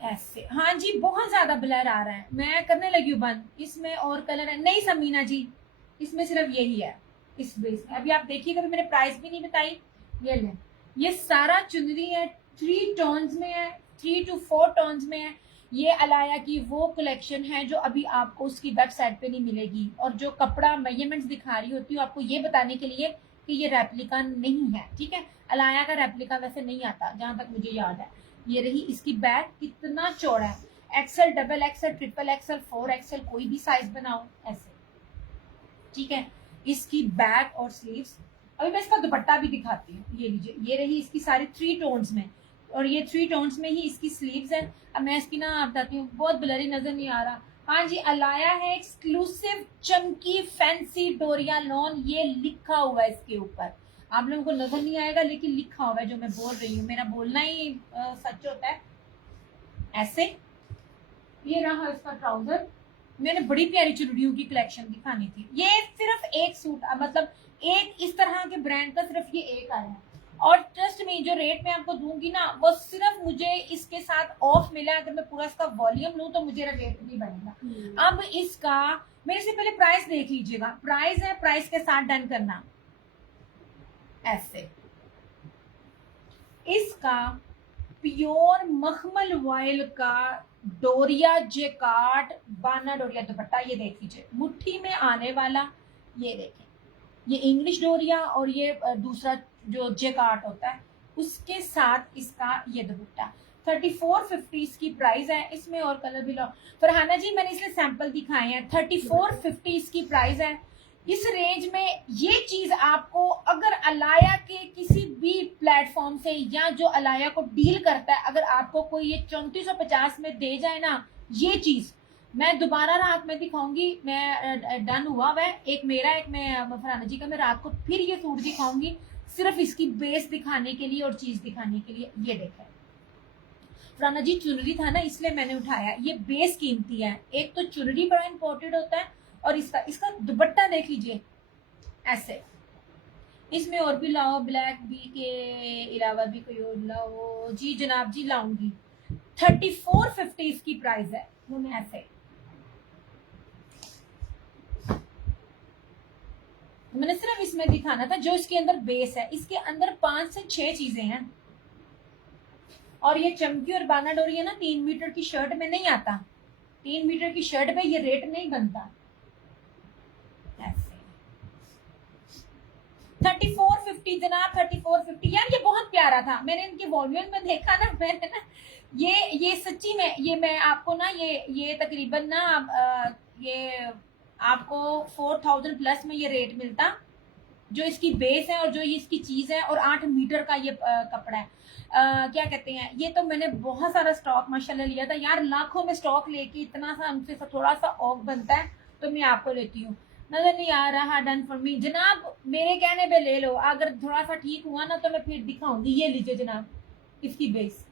ऐसे, हाँ जी बहुत ज्यादा ब्लर आ रहा है, मैं करने लगी हूँ बंद। इसमें और कलर है नहीं समीना जी, इसमें सिर्फ यही है इस बेस में। अभी आप देखिएगा, मैंने प्राइस भी नहीं बताई। ये ले, ये सारा चुनरी है, 3 टोन्स में है, 3 to 4 टोन्स में है। ये अलाया की वो कलेक्शन है जो अभी आपको उसकी वेबसाइट पे नहीं मिलेगी, और जो कपड़ा मेजरमेंट्स दिखा रही होती हूँ आपको ये बताने के लिए कि ये रेप्लिका नहीं है, ठीक है। अलाया का रेप्लिका वैसे नहीं आता जहां तक मुझे याद है। ये रही इसकी बैग, कितना चौड़ा है, XL, double XL, triple XL, 4 XL, कोई भी साइज बनाओ ऐसे, ठीक है। इसकी बैक और स्लीव्स, अभी मैं इसका दुपट्टा भी दिखाती हूँ। ये लीजिए, ये रही इसकी सारी 3 टोन्स में, और ये 3 टोन्स में ही इसकी स्लीव्स है। अब मैं इसकी ना बताती हूँ, बहुत ब्लरी नजर नहीं आ रहा। हाँ जी, अलाया है, एक्सक्लूसिव चमकी फैंसी डोरिया लॉन, ये लिखा हुआ है इसके ऊपर। आप लोगों को नजर नहीं आएगा लेकिन लिखा हुआ है, जो मैं बोल रही हूँ, मेरा बोलना ही सच होता है। ऐसे ये रहा इसका ट्राउजर। मैंने बड़ी प्यारी चुनरियों की कलेक्शन दिखानी थी। ये सिर्फ एक सूट, मतलब एक इस तरह के ब्रांड का सिर्फ ये एक आया है, और ट्रस्ट में जो रेट में आपको दूंगी ना, वो सिर्फ मुझे इसके साथ ऑफ मिला। अगर मैं पूरा इसका वॉल्यूम लूं तो मुझे रेट नहीं बनेगा। अब इसका मेरे से पहले प्राइस देख लीजिएगा, प्राइस है, प्राइस के साथ डन करना। ऐसे इसका प्योर मखमल वॉयल का डोरिया जेकार्ड बाना डोरिया दुपट्टा, ये देख लीजिए, मुट्ठी में आने वाला। ये देखें, ये इंग्लिश डोरिया और ये दूसरा जो जेकार्ड होता है उसके साथ इसका ये दुपट्टा। 3450 इसकी प्राइस है। इसमें और कलर भी लो फरहाना जी, मैंने इसलिए सैंपल दिखाए हैं। 3450 इसकी प्राइस है। इस रेंज में ये चीज आपको अगर अलाया के किसी भी प्लेटफॉर्म से, या जो अलाया को डील करता है, अगर आपको कोई ये 3450 में दे जाए ना, ये चीज मैं दोबारा रात में दिखाऊंगी। मैं डन हुआ हुआ है, एक मेरा, एक मैं फरहाना जी का, मैं रात को फिर ये सूट दिखाऊंगी सिर्फ इसकी बेस दिखाने के लिए और चीज दिखाने के लिए। ये देखें फरहाना जी, चुनरी था ना इसलिए मैंने उठाया, ये बेस कीमती है। एक तो चुनरी बड़ा इंपॉर्टेंट होता है, और इसका दुपट्टा देख लीजिए ऐसे। इसमें और भी लाओ, ब्लैक बी के अलावा भी कोई और लाओ जी जनाब जी, लाऊंगी। 3450 इसकी प्राइस है। ऐसे मैंने सिर्फ इसमें दिखाना था जो इसके अंदर बेस है। इसके अंदर 5 से 6 चीजें हैं। और ये चमकी और बाना डोरी है ना 3 मीटर की शर्ट में नहीं आता, 3 मीटर की शर्ट पे ये रेट नहीं बनता। 3450 जनाब, 3450। यार ये बहुत प्यारा था, मैंने इनके वॉल्यूम में देखा ना, मैंने ना ये सच्ची में, ये मैं आपको ना ये तकरीबन ना ये आपको 4000 प्लस में ये रेट मिलता, जो इसकी बेस है और जो ये इसकी चीज है, और 8 मीटर का ये कपड़ा है। क्या कहते हैं, ये तो मैंने बहुत सारा स्टॉक माशाल्लाह लिया था यार, लाखों में स्टॉक लेके इतना सा हमसे थोड़ा सा ऑफ बनता है तो मैं आपको लेती हूँ। नजर नहीं आ रहा, डन फॉर मी जनाब, मेरे कहने पे ले लो, अगर थोड़ा सा ठीक हुआ ना तो मैं फिर दिखाऊंगी। ये लीजिए जनाब, इसकी बेस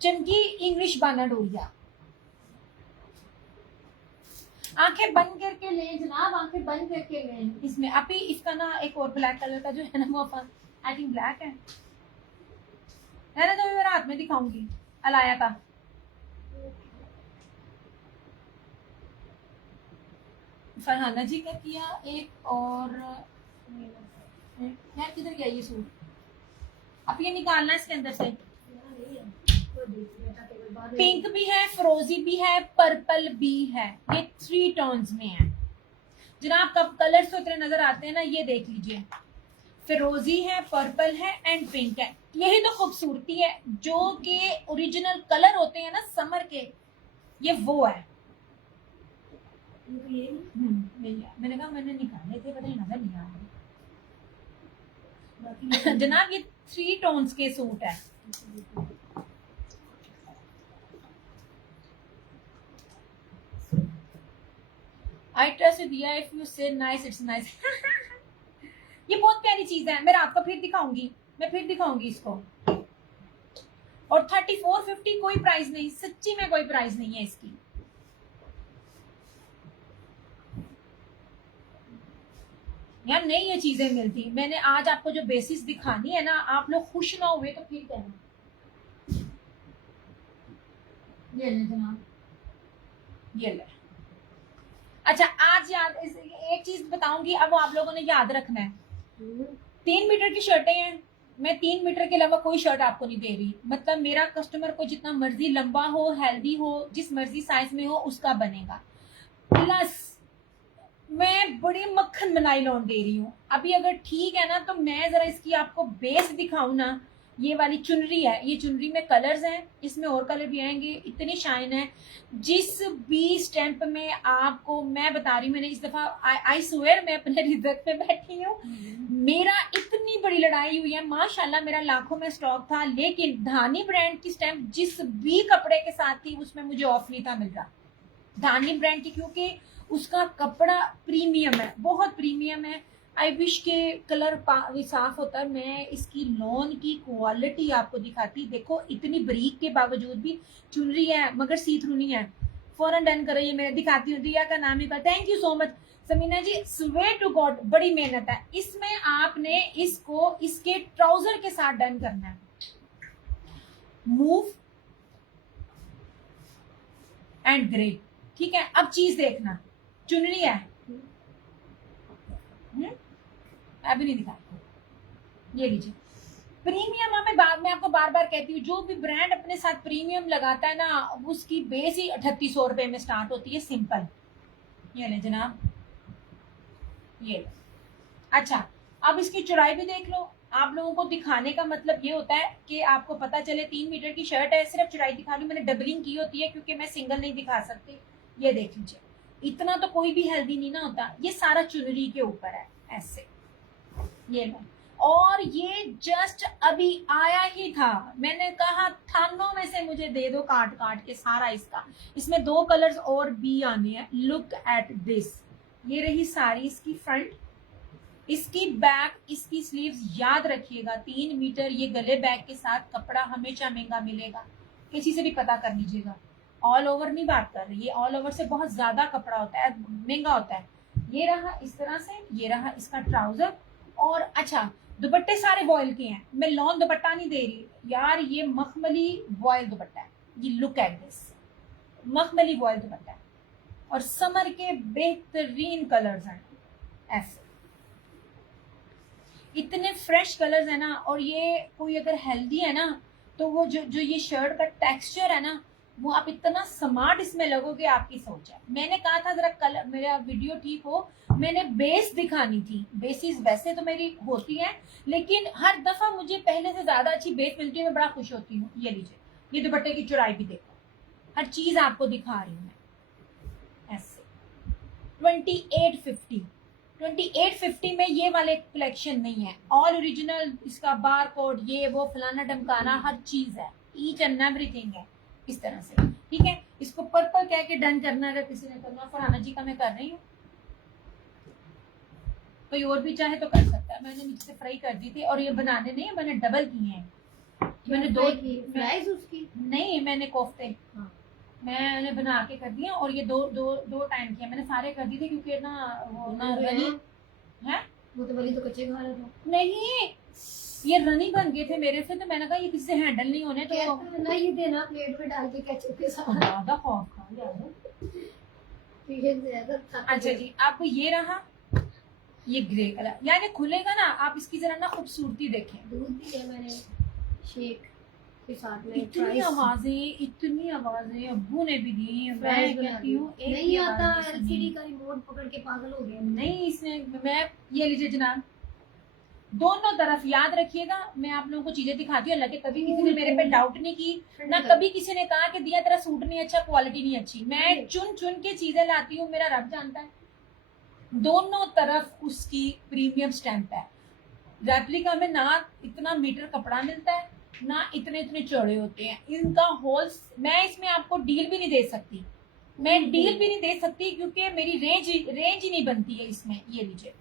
चमकी इंग्लिश बाना डोरिया। आंखें बंद करके लें जनाब, आंखें बंद करके लें। इसमें अभी इसका ना एक और ब्लैक कलर का जो है ना वो आई थिंक ब्लैक है, रहने तो मैं रात में दिखाऊंगी अलाया का। फरहाना जी का किया एक, और यार किधर गया ये सूट, अब ये निकालना इसके अंदर से। पिंक भी है, फिरोजी भी है, पर्पल भी है, ये 3 टोन्स में है जनाब। कब कलर्स तो इतने नजर आते हैं ना, ये देख लीजिए, फिरोजी है, पर्पल है एंड पिंक है। यही तो खूबसूरती है, जो कि ओरिजिनल कलर होते हैं ना समर के, ये वो है। नहीं है, मैंने कहा मैंने निकाले थे, पता नहीं नजर नहीं आ रहा। जनाब ये 3 टोन्स के सूट है। आई ट्रस्ट दिया, इफ यू से नाइस इट्स नाइस। ये बहुत प्यारी चीज है, मैं रात को फिर दिखाऊंगी, मैं फिर दिखाऊंगी इसको। और 3450 कोई प्राइस नहीं, सच्ची में कोई प्राइस नहीं है इसकी। यार नहीं ये चीजें मिलती, मैंने आज आपको जो बेसिस दिखानी है ना, आप लोग खुश ना हुए तो फिर कहना। ये ले जनाब, ये ले। अच्छा आज याद एक चीज बताऊंगी, अब आप लोगों ने याद रखना है, 3 मीटर की शर्टें हैं, मैं 3 मीटर के अलावा कोई शर्ट आपको नहीं दे रही। मतलब मेरा कस्टमर को जितना मर्जी लंबा हो, हेल्दी हो, जिस मर्जी साइज में हो उसका बनेगा। प्लस मैं बड़ी मक्खन बनाई लॉन दे रही हूँ अभी, अगर ठीक है ना तो मैं जरा इसकी आपको बेस दिखाऊं ना। ये वाली चुनरी है, ये चुनरी में कलर्स हैं, इसमें और कलर भी आएंगे, इतनी शाइन है। जिस भी स्टैंप में आपको मैं बता रही हूँ, मैंने इस दफा आई स्वेयर मैं अपने रिजल्ट पे बैठी हूँ, मेरा इतनी बड़ी लड़ाई हुई है माशाल्लाह, मेरा लाखों में स्टॉक था, लेकिन धानी ब्रांड की स्टैंप जिस भी कपड़े के साथ थी उसमें मुझे ऑफ नहीं था मिल रहा, धानी ब्रांड की, क्योंकि उसका कपड़ा प्रीमियम है, बहुत प्रीमियम है। आई विश के कलर साफ होता है। मैं इसकी लॉन की क्वालिटी आपको दिखाती, देखो इतनी बरीक के बावजूद भी चुनरी है मगर सी थ्रू नहीं है। फौरन डन करो, ये मैं दिखाती हूँ, रिया का नाम ही पर। Thank you so much Samina ji, swear to God बड़ी मेहनत है इसमें। आपने इसको इसके ट्राउजर के साथ डन करना है। मूव एंड ग्रे, ठीक है। अब चीज देखना, चुनरी है, अभी नहीं दिखा, ये लीजिए प्रीमियम। मैं बाद में आपको बार बार कहती हूँ, जो भी ब्रांड अपने साथ प्रीमियम लगाता है ना, उसकी बेस ही 3800 रुपए में स्टार्ट होती है, सिंपल। ये ले जनाब, ये ले। अच्छा अब इसकी चौड़ाई भी देख लो। आप लोगों को दिखाने का मतलब ये होता है कि आपको पता चले 3 मीटर की शर्ट है, सिर्फ चौड़ाई दिखा ली, मैंने डबलिंग की होती है क्योंकि मैं सिंगल नहीं दिखा सकती। ये देख लीजिए, इतना तो कोई भी हेल्दी नहीं ना होता, ये सारा चुनरी के ऊपर है ऐसे, ये लो। और ये जस्ट अभी आया ही था, मैंने कहा थानों में से मुझे दे दो काट काट के सारा इसका। इसमें 2 कलर्स और भी आने हैं, लुक एट दिस। ये रही सारी इसकी फ्रंट, इसकी बैक, इसकी स्लीव्स। याद रखिएगा 3 मीटर ये गले बैग के साथ कपड़ा हमेशा महंगा मिलेगा, किसी से भी पता कर लीजिएगा। ऑल ओवर नहीं बात कर रही, ये ऑल ओवर से बहुत ज्यादा कपड़ा होता है, महंगा होता है। ये रहा इस तरह से, ये रहा इसका ट्राउजर। और अच्छा दुपट्टे सारे वॉयल के हैं, मैं लॉन दुपट्टा नहीं दे रही यार, ये मखमली वॉयल दुपट्टा है। ये लुक एट दिस, मखमली वॉयल दुपट्टा है और समर के बेहतरीन कलर्स हैं ऐसे, इतने फ्रेश कलर्स है ना। और ये कोई अगर हेल्दी है ना तो वो जो जो ये शर्ट का टेक्सचर है ना, वो आप इतना स्मार्ट इसमें लगोगे, आपकी सोच है। मैंने कहा था जरा कल मेरा वीडियो ठीक हो, मैंने बेस दिखानी थी। बेसिस वैसे तो मेरी होती है, लेकिन हर दफा मुझे पहले से ज्यादा अच्छी बेस मिलती है, मैं बड़ा खुश होती हूँ। ये लीजिए, ये दुपट्टे की चौड़ाई भी देखो, हर चीज आपको दिखा रही हूँ मैं ऐसे। 2850 2850 में ये वाले कलेक्शन नहीं है, ऑल ओरिजिनल, इसका बार कोड, ये वो फलाना ढमकाना, हर चीज है, ईच एंड एवरीथिंग है इस तरह से। ठीक है, इसको पर्पल कह के डन करना, अगर किसी ने करना। फरहाना जी का मैं कर रही हूँ, कोई और भी चाहे तो कर सकता है। मैंने नीचे से फ्राई कर दी थी, और ये बनाने नहीं, मैंने डबल किए हैं। मैंने दो फ्राइज उसकी नहीं, मैंने कोफ्ते हाँ। मैंने बना के कर दिया, और ये दो टाइम किया मैंने, सारे कर दिए थे क्योंकि ना वो ना रनी है। वो तो वाली तो कच्चे खा रहे थे। नहीं, ये रनी बन गए थे मेरे से, तो मैंने कहा ये किसी से हैंडल नहीं होने, तो कहते ना ये देना प्लेट में डाल के केचप के साथ। ज्यादा खौफ खा यार। अच्छा जी, आपको ये रहा, ये ग्रे कलर, यार ये खुलेगा ना, आप इसकी जरा ना खूबसूरती देखें। दूध दिया मैंने शेक के साथ में। इतनी आवाजें अब्बू ने भी दी। मैं कहती हूँ नहीं आता, एलसीडी का रिमोट पकड़ के पागल हो गया। नहीं, इसमें मैं ये लीजिए जनाब, दोनों तरफ याद रखिएगा। मैं आप लोगों को चीजें दिखाती हूँ, लगे कभी किसी ने मेरे पे डाउट नहीं की ना, कभी किसी ने कहा कि दिया तेरा सूट नहीं अच्छा, क्वालिटी नहीं अच्छी। मैं चुन चुन के चीजें लाती हूँ, मेरा रब जानता है। दोनों तरफ उसकी प्रीमियम स्टैंप है। रेप्लिका में ना इतना मीटर कपड़ा मिलता है, ना इतने इतने चौड़े होते हैं इनका होल्स। मैं इसमें आपको डील भी नहीं दे सकती, मैं डील भी नहीं दे सकती, क्योंकि मेरी रेंज ही नहीं बनती है इसमें। ये लीजिए,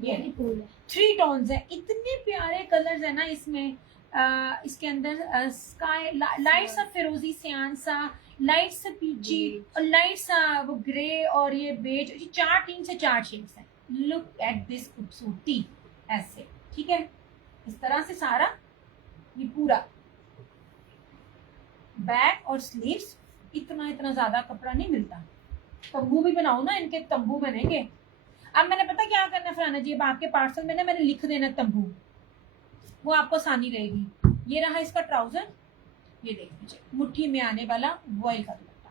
ये 3 टोन्स है, इतने प्यारे कलर्स है ना इसमें। इसके अंदर स्काई लाइट सा फिरोजी सियान सा, लाइट सा पीची, और लाइट सा वो ग्रे, और ये बेज, 3 से 4 शेड्स हैं। लुक एट दिस खूबसूरती ऐसे। ठीक है, इस तरह से सारा ये पूरा बैक और स्लीव्स, इतना ज्यादा कपड़ा नहीं मिलता। तंबू भी बनाओ ना, इनके तंबू बनेंगे। अब मैंने पता क्या करना फराना जी, अब आपके पार्सल में ना मैंने लिख देना तंबू, वो आपको आसानी रहेगी। ये रहा इसका ट्राउजर, ये देख लीजिए, मुट्ठी में आने वाला वॉयल का दुपट्टा।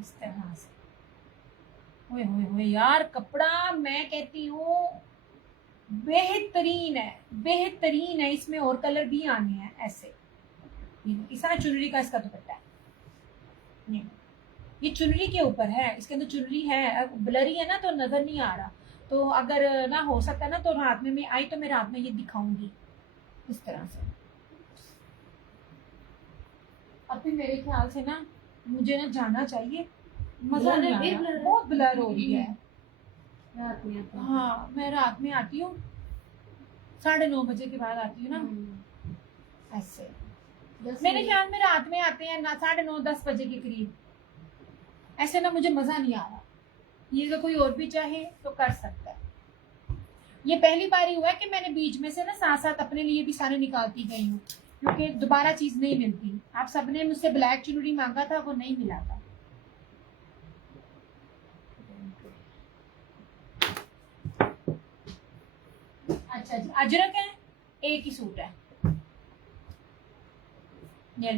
इस तरह से ओए होए होए यार, कपड़ा मैं कहती हूँ बेहतरीन है, बेहतरीन है। इसमें और कलर भी आने हैं ऐसे। इसका चुनरी का इसका दुपट्टा है, ये चुनरी के ऊपर है, इसके अंदर चुनरी है, ब्लरी है ना तो नजर नहीं आ रहा। तो अगर ना हो सकता ना तो रात में मैं आई तो मैं रात में ये दिखाऊंगी इस तरह से। अभी मेरे ख्याल से ना मुझे ना जाना चाहिए, मजा नहीं आ रहा, बहुत ब्लर हो रही है। रात में आता हाँ, मैं रात में आती हूँ, 9:30 बजे के बाद आती हूँ ना ऐसे। मेरे ख्याल में रात में आते हैं ना 9:30-10 बजे के करीब ऐसे ना, मुझे मजा नहीं आ रहा। ये अगर कोई और भी चाहे तो कर सकता है। ये पहली बार ही हुआ है कि मैंने बीच में से ना साथ साथ अपने लिए भी सारे निकालती गई हूँ, क्योंकि दोबारा चीज नहीं मिलती। आप सबने मुझसे ब्लैक चुनरी मांगा था, वो नहीं मिला था। अच्छा जी, अजरक है, एक ही सूट है, ये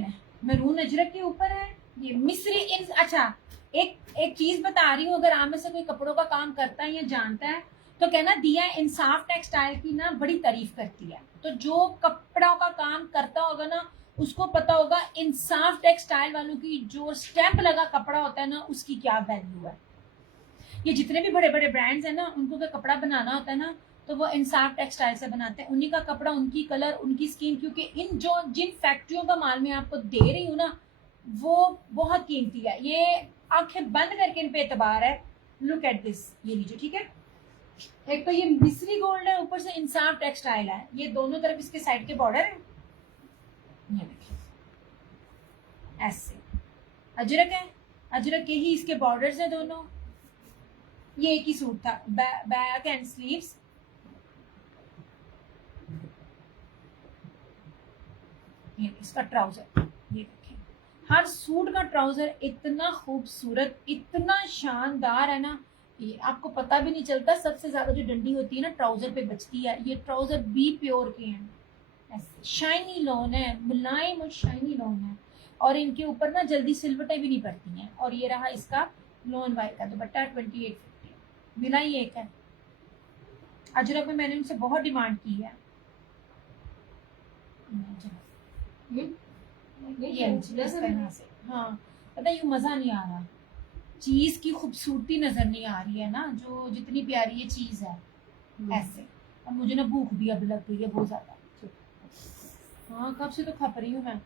मैरून अजरक के ऊपर है। ये मिस्री इन, अच्छा एक चीज बता रही हूँ, अगर आप में से कोई कपड़ों का काम करता है या जानता है तो कहना, दिया इंसाफ टेक्सटाइल की ना बड़ी तारीफ करती है। तो जो कपड़ों का काम करता होगा ना, उसको पता होगा इंसाफ टेक्सटाइल वालों की जो स्टैंप लगा कपड़ा होता है ना, उसकी क्या वैल्यू है। ये जितने भी बड़े बड़े ब्रांड्स हैं ना, उनको अगर कपड़ा बनाना होता है ना, तो वो इंसाफ टेक्सटाइल से बनाते हैं। उन्हीं का कपड़ा, उनकी कलर, उनकी स्किन, क्योंकि इन जिन फैक्ट्रियों का माल मैं आपको दे रही हूँ ना, वो बहुत कीमती है। ये आंखें बंद करके इन पे एतबार है। लुक एट दिस, ये लीजिए। ठीक है, एक तो ये मिस्री गोल्ड है, ऊपर से इंसाफ टेक्सटाइल है, ये दोनों तरफ इसके साइड के बॉर्डर है। ये देखिए ऐसे अजरक है, अजरक के ही इसके बॉर्डर्स हैं दोनों। ये एक ही सूट था, बैक एंड स्लीव्स। ये इसका ट्राउजर, ये देखिए, हर सूट का ट्राउजर इतना खूबसूरत, इतना शानदार है ना, ये आपको पता भी नहीं चलता। सबसे ज्यादा जो डंडी होती है ना ट्राउजर पे बचती है। ये ट्राउजर बी प्योर के हैं, ऐसे शाइनी लॉन है, मुलायम और शाइनी लॉन है, और इनके ऊपर ना जल्दी सिलवटें भी नहीं पड़ती हैं। और ये रहा इसका लॉन वाइट का दुपट्टा 2850, मिला ही एक है। अजरक में मैंने उनसे बहुत डिमांड की है। ये इस तरह से, हाँ पता है, यूं मजा नहीं आ रहा, चीज की खूबसूरती नजर नहीं आ रही है ना, जो जितनी प्यारी ये चीज है ऐसे। और मुझे ना भूख भी अब लग गई है बहुत ज्यादा। हाँ कब से तो खप रही हूँ मैं।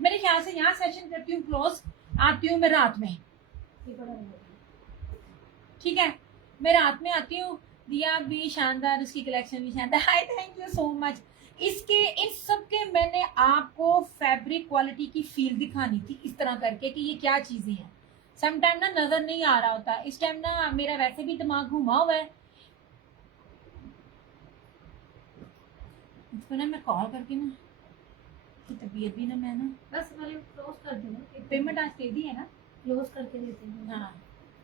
मेरे ख्याल से यहाँ सेशन करती हूँ क्लोज, आती हूँ मैं रात में, ये बड़ा है। ठीक है, मैं रात में आती हूँ। दिया भी शानदार, उसकी कलेक्शन भी शानदार। Hi thank you so much. इसके इन सब के मैंने आपको फैब्रिक क्वालिटी की फील दिखानी थी इस तरह करके कि ये क्या चीजें हैं। सम टाइम ना नजर नहीं आ रहा होता, इस टाइम ना मेरा वैसे भी दिमाग घुमा हुआ है। इसको ना मैं कॉल करके ना, की तबीयत भी ना, मैं ना बस वाले क्लोज कर देना, पेमेंट आज दे दी है ना। क्लोज करके देते हैं। हाँ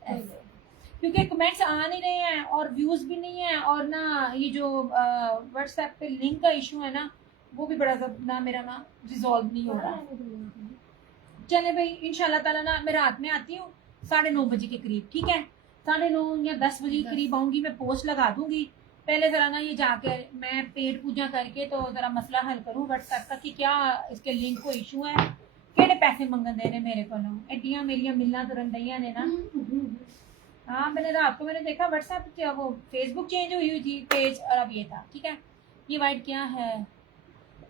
ऐसे, क्योंकि कमेंट्स आ नहीं रहे हैं और व्यूज भी नहीं है, और ना ये जो व्हाट्सएप पे लिंक का इशू है ना, वो भी बड़ा ना मेरा ना रिजॉल्व नहीं हो रहा। चले भाई इंशाल्लाह ताला ना मैं रात में आती हूँ 9:30 बजे के करीब, ठीक है, 9:30 या 10 बजे के करीब आऊंगी। मैं पोस्ट लगा दूंगी। पहले जरा ना ये जाकर मैं पेट पूजा करके तो जरा मसला हल करूँ व्हाट्सएप का कि क्या इसके लिंक को इशू है, केड़े पैसे मंगन दे रहे मेरे को। एडियां मेरिया मिलना तुरंत दैया ने ना। हाँ मैंने रात को मैंने देखा व्हाट्सएप क्या वो फेसबुक चेंज हुई थी पेज, और अब ये था, ठीक है। ये वाइट क्या है,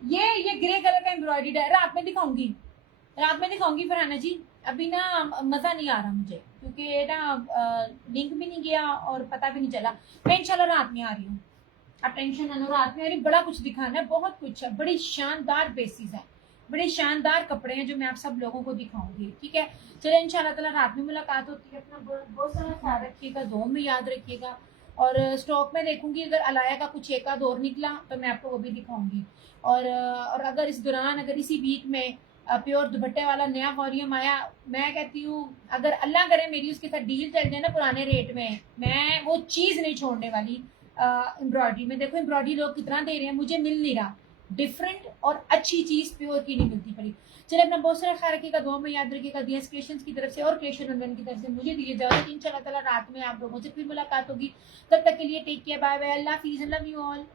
ये ग्रे कलर का एम्ब्रॉयडर्ड है। रात में दिखाऊंगी, रात में दिखाऊंगी फरहाना जी। अभी ना मजा नहीं आ रहा मुझे, क्योंकि ना लिंक भी नहीं गया और पता भी नहीं चला। मैं इंशाल्लाह रात में आ रही हूँ, आप टेंशन ना लो, रात में आ रही हूँ। बड़ा कुछ दिखाना है, बहुत कुछ है, बड़ी शानदार बेसिस है, बड़े शानदार कपड़े हैं जो मैं आप सब लोगों को दिखाऊंगी, ठीक है। चलिए इंशाल्लाह ताला रात में मुलाकात होती है। अपना बहुत सारा ख्याल रखिएगा, दुआ में याद रखिएगा। और स्टॉक में देखूंगी, अगर अलाया का कुछ एक आध और निकला तो मैं आपको वो भी दिखाऊंगी। और अगर इस दौरान, अगर इसी वीक में प्योर दुपट्टे वाला नया वॉल्यूम आया, मैं कहती हूँ अगर अल्लाह करे मेरी उसके साथ डील चल जाए ना पुराने रेट में, मैं वो चीज़ नहीं छोड़ने वाली। एम्ब्रॉयडरी में देखो, एम्ब्रॉयडरी लोग कितना दे रहे हैं, मुझे मिल नहीं रहा। डिफरेंट और अच्छी चीज़ प्योर की नहीं मिलती पड़ी। चलिए अपना बहुत सारा ख्याल रखिएगा, दुआ में याद रखिएगा। दिया क्रिएशंस की तरफ से और क्रिएशन उन्वेन की तरफ से मुझे दीजिए इजाजत। इंशाल्लाह ताला रात में आप लोगों से फिर मुलाकात होगी। तब तक के लिए टेक केयर, बाय बाय, अल्लाह हाफिज़, लव यू ऑल।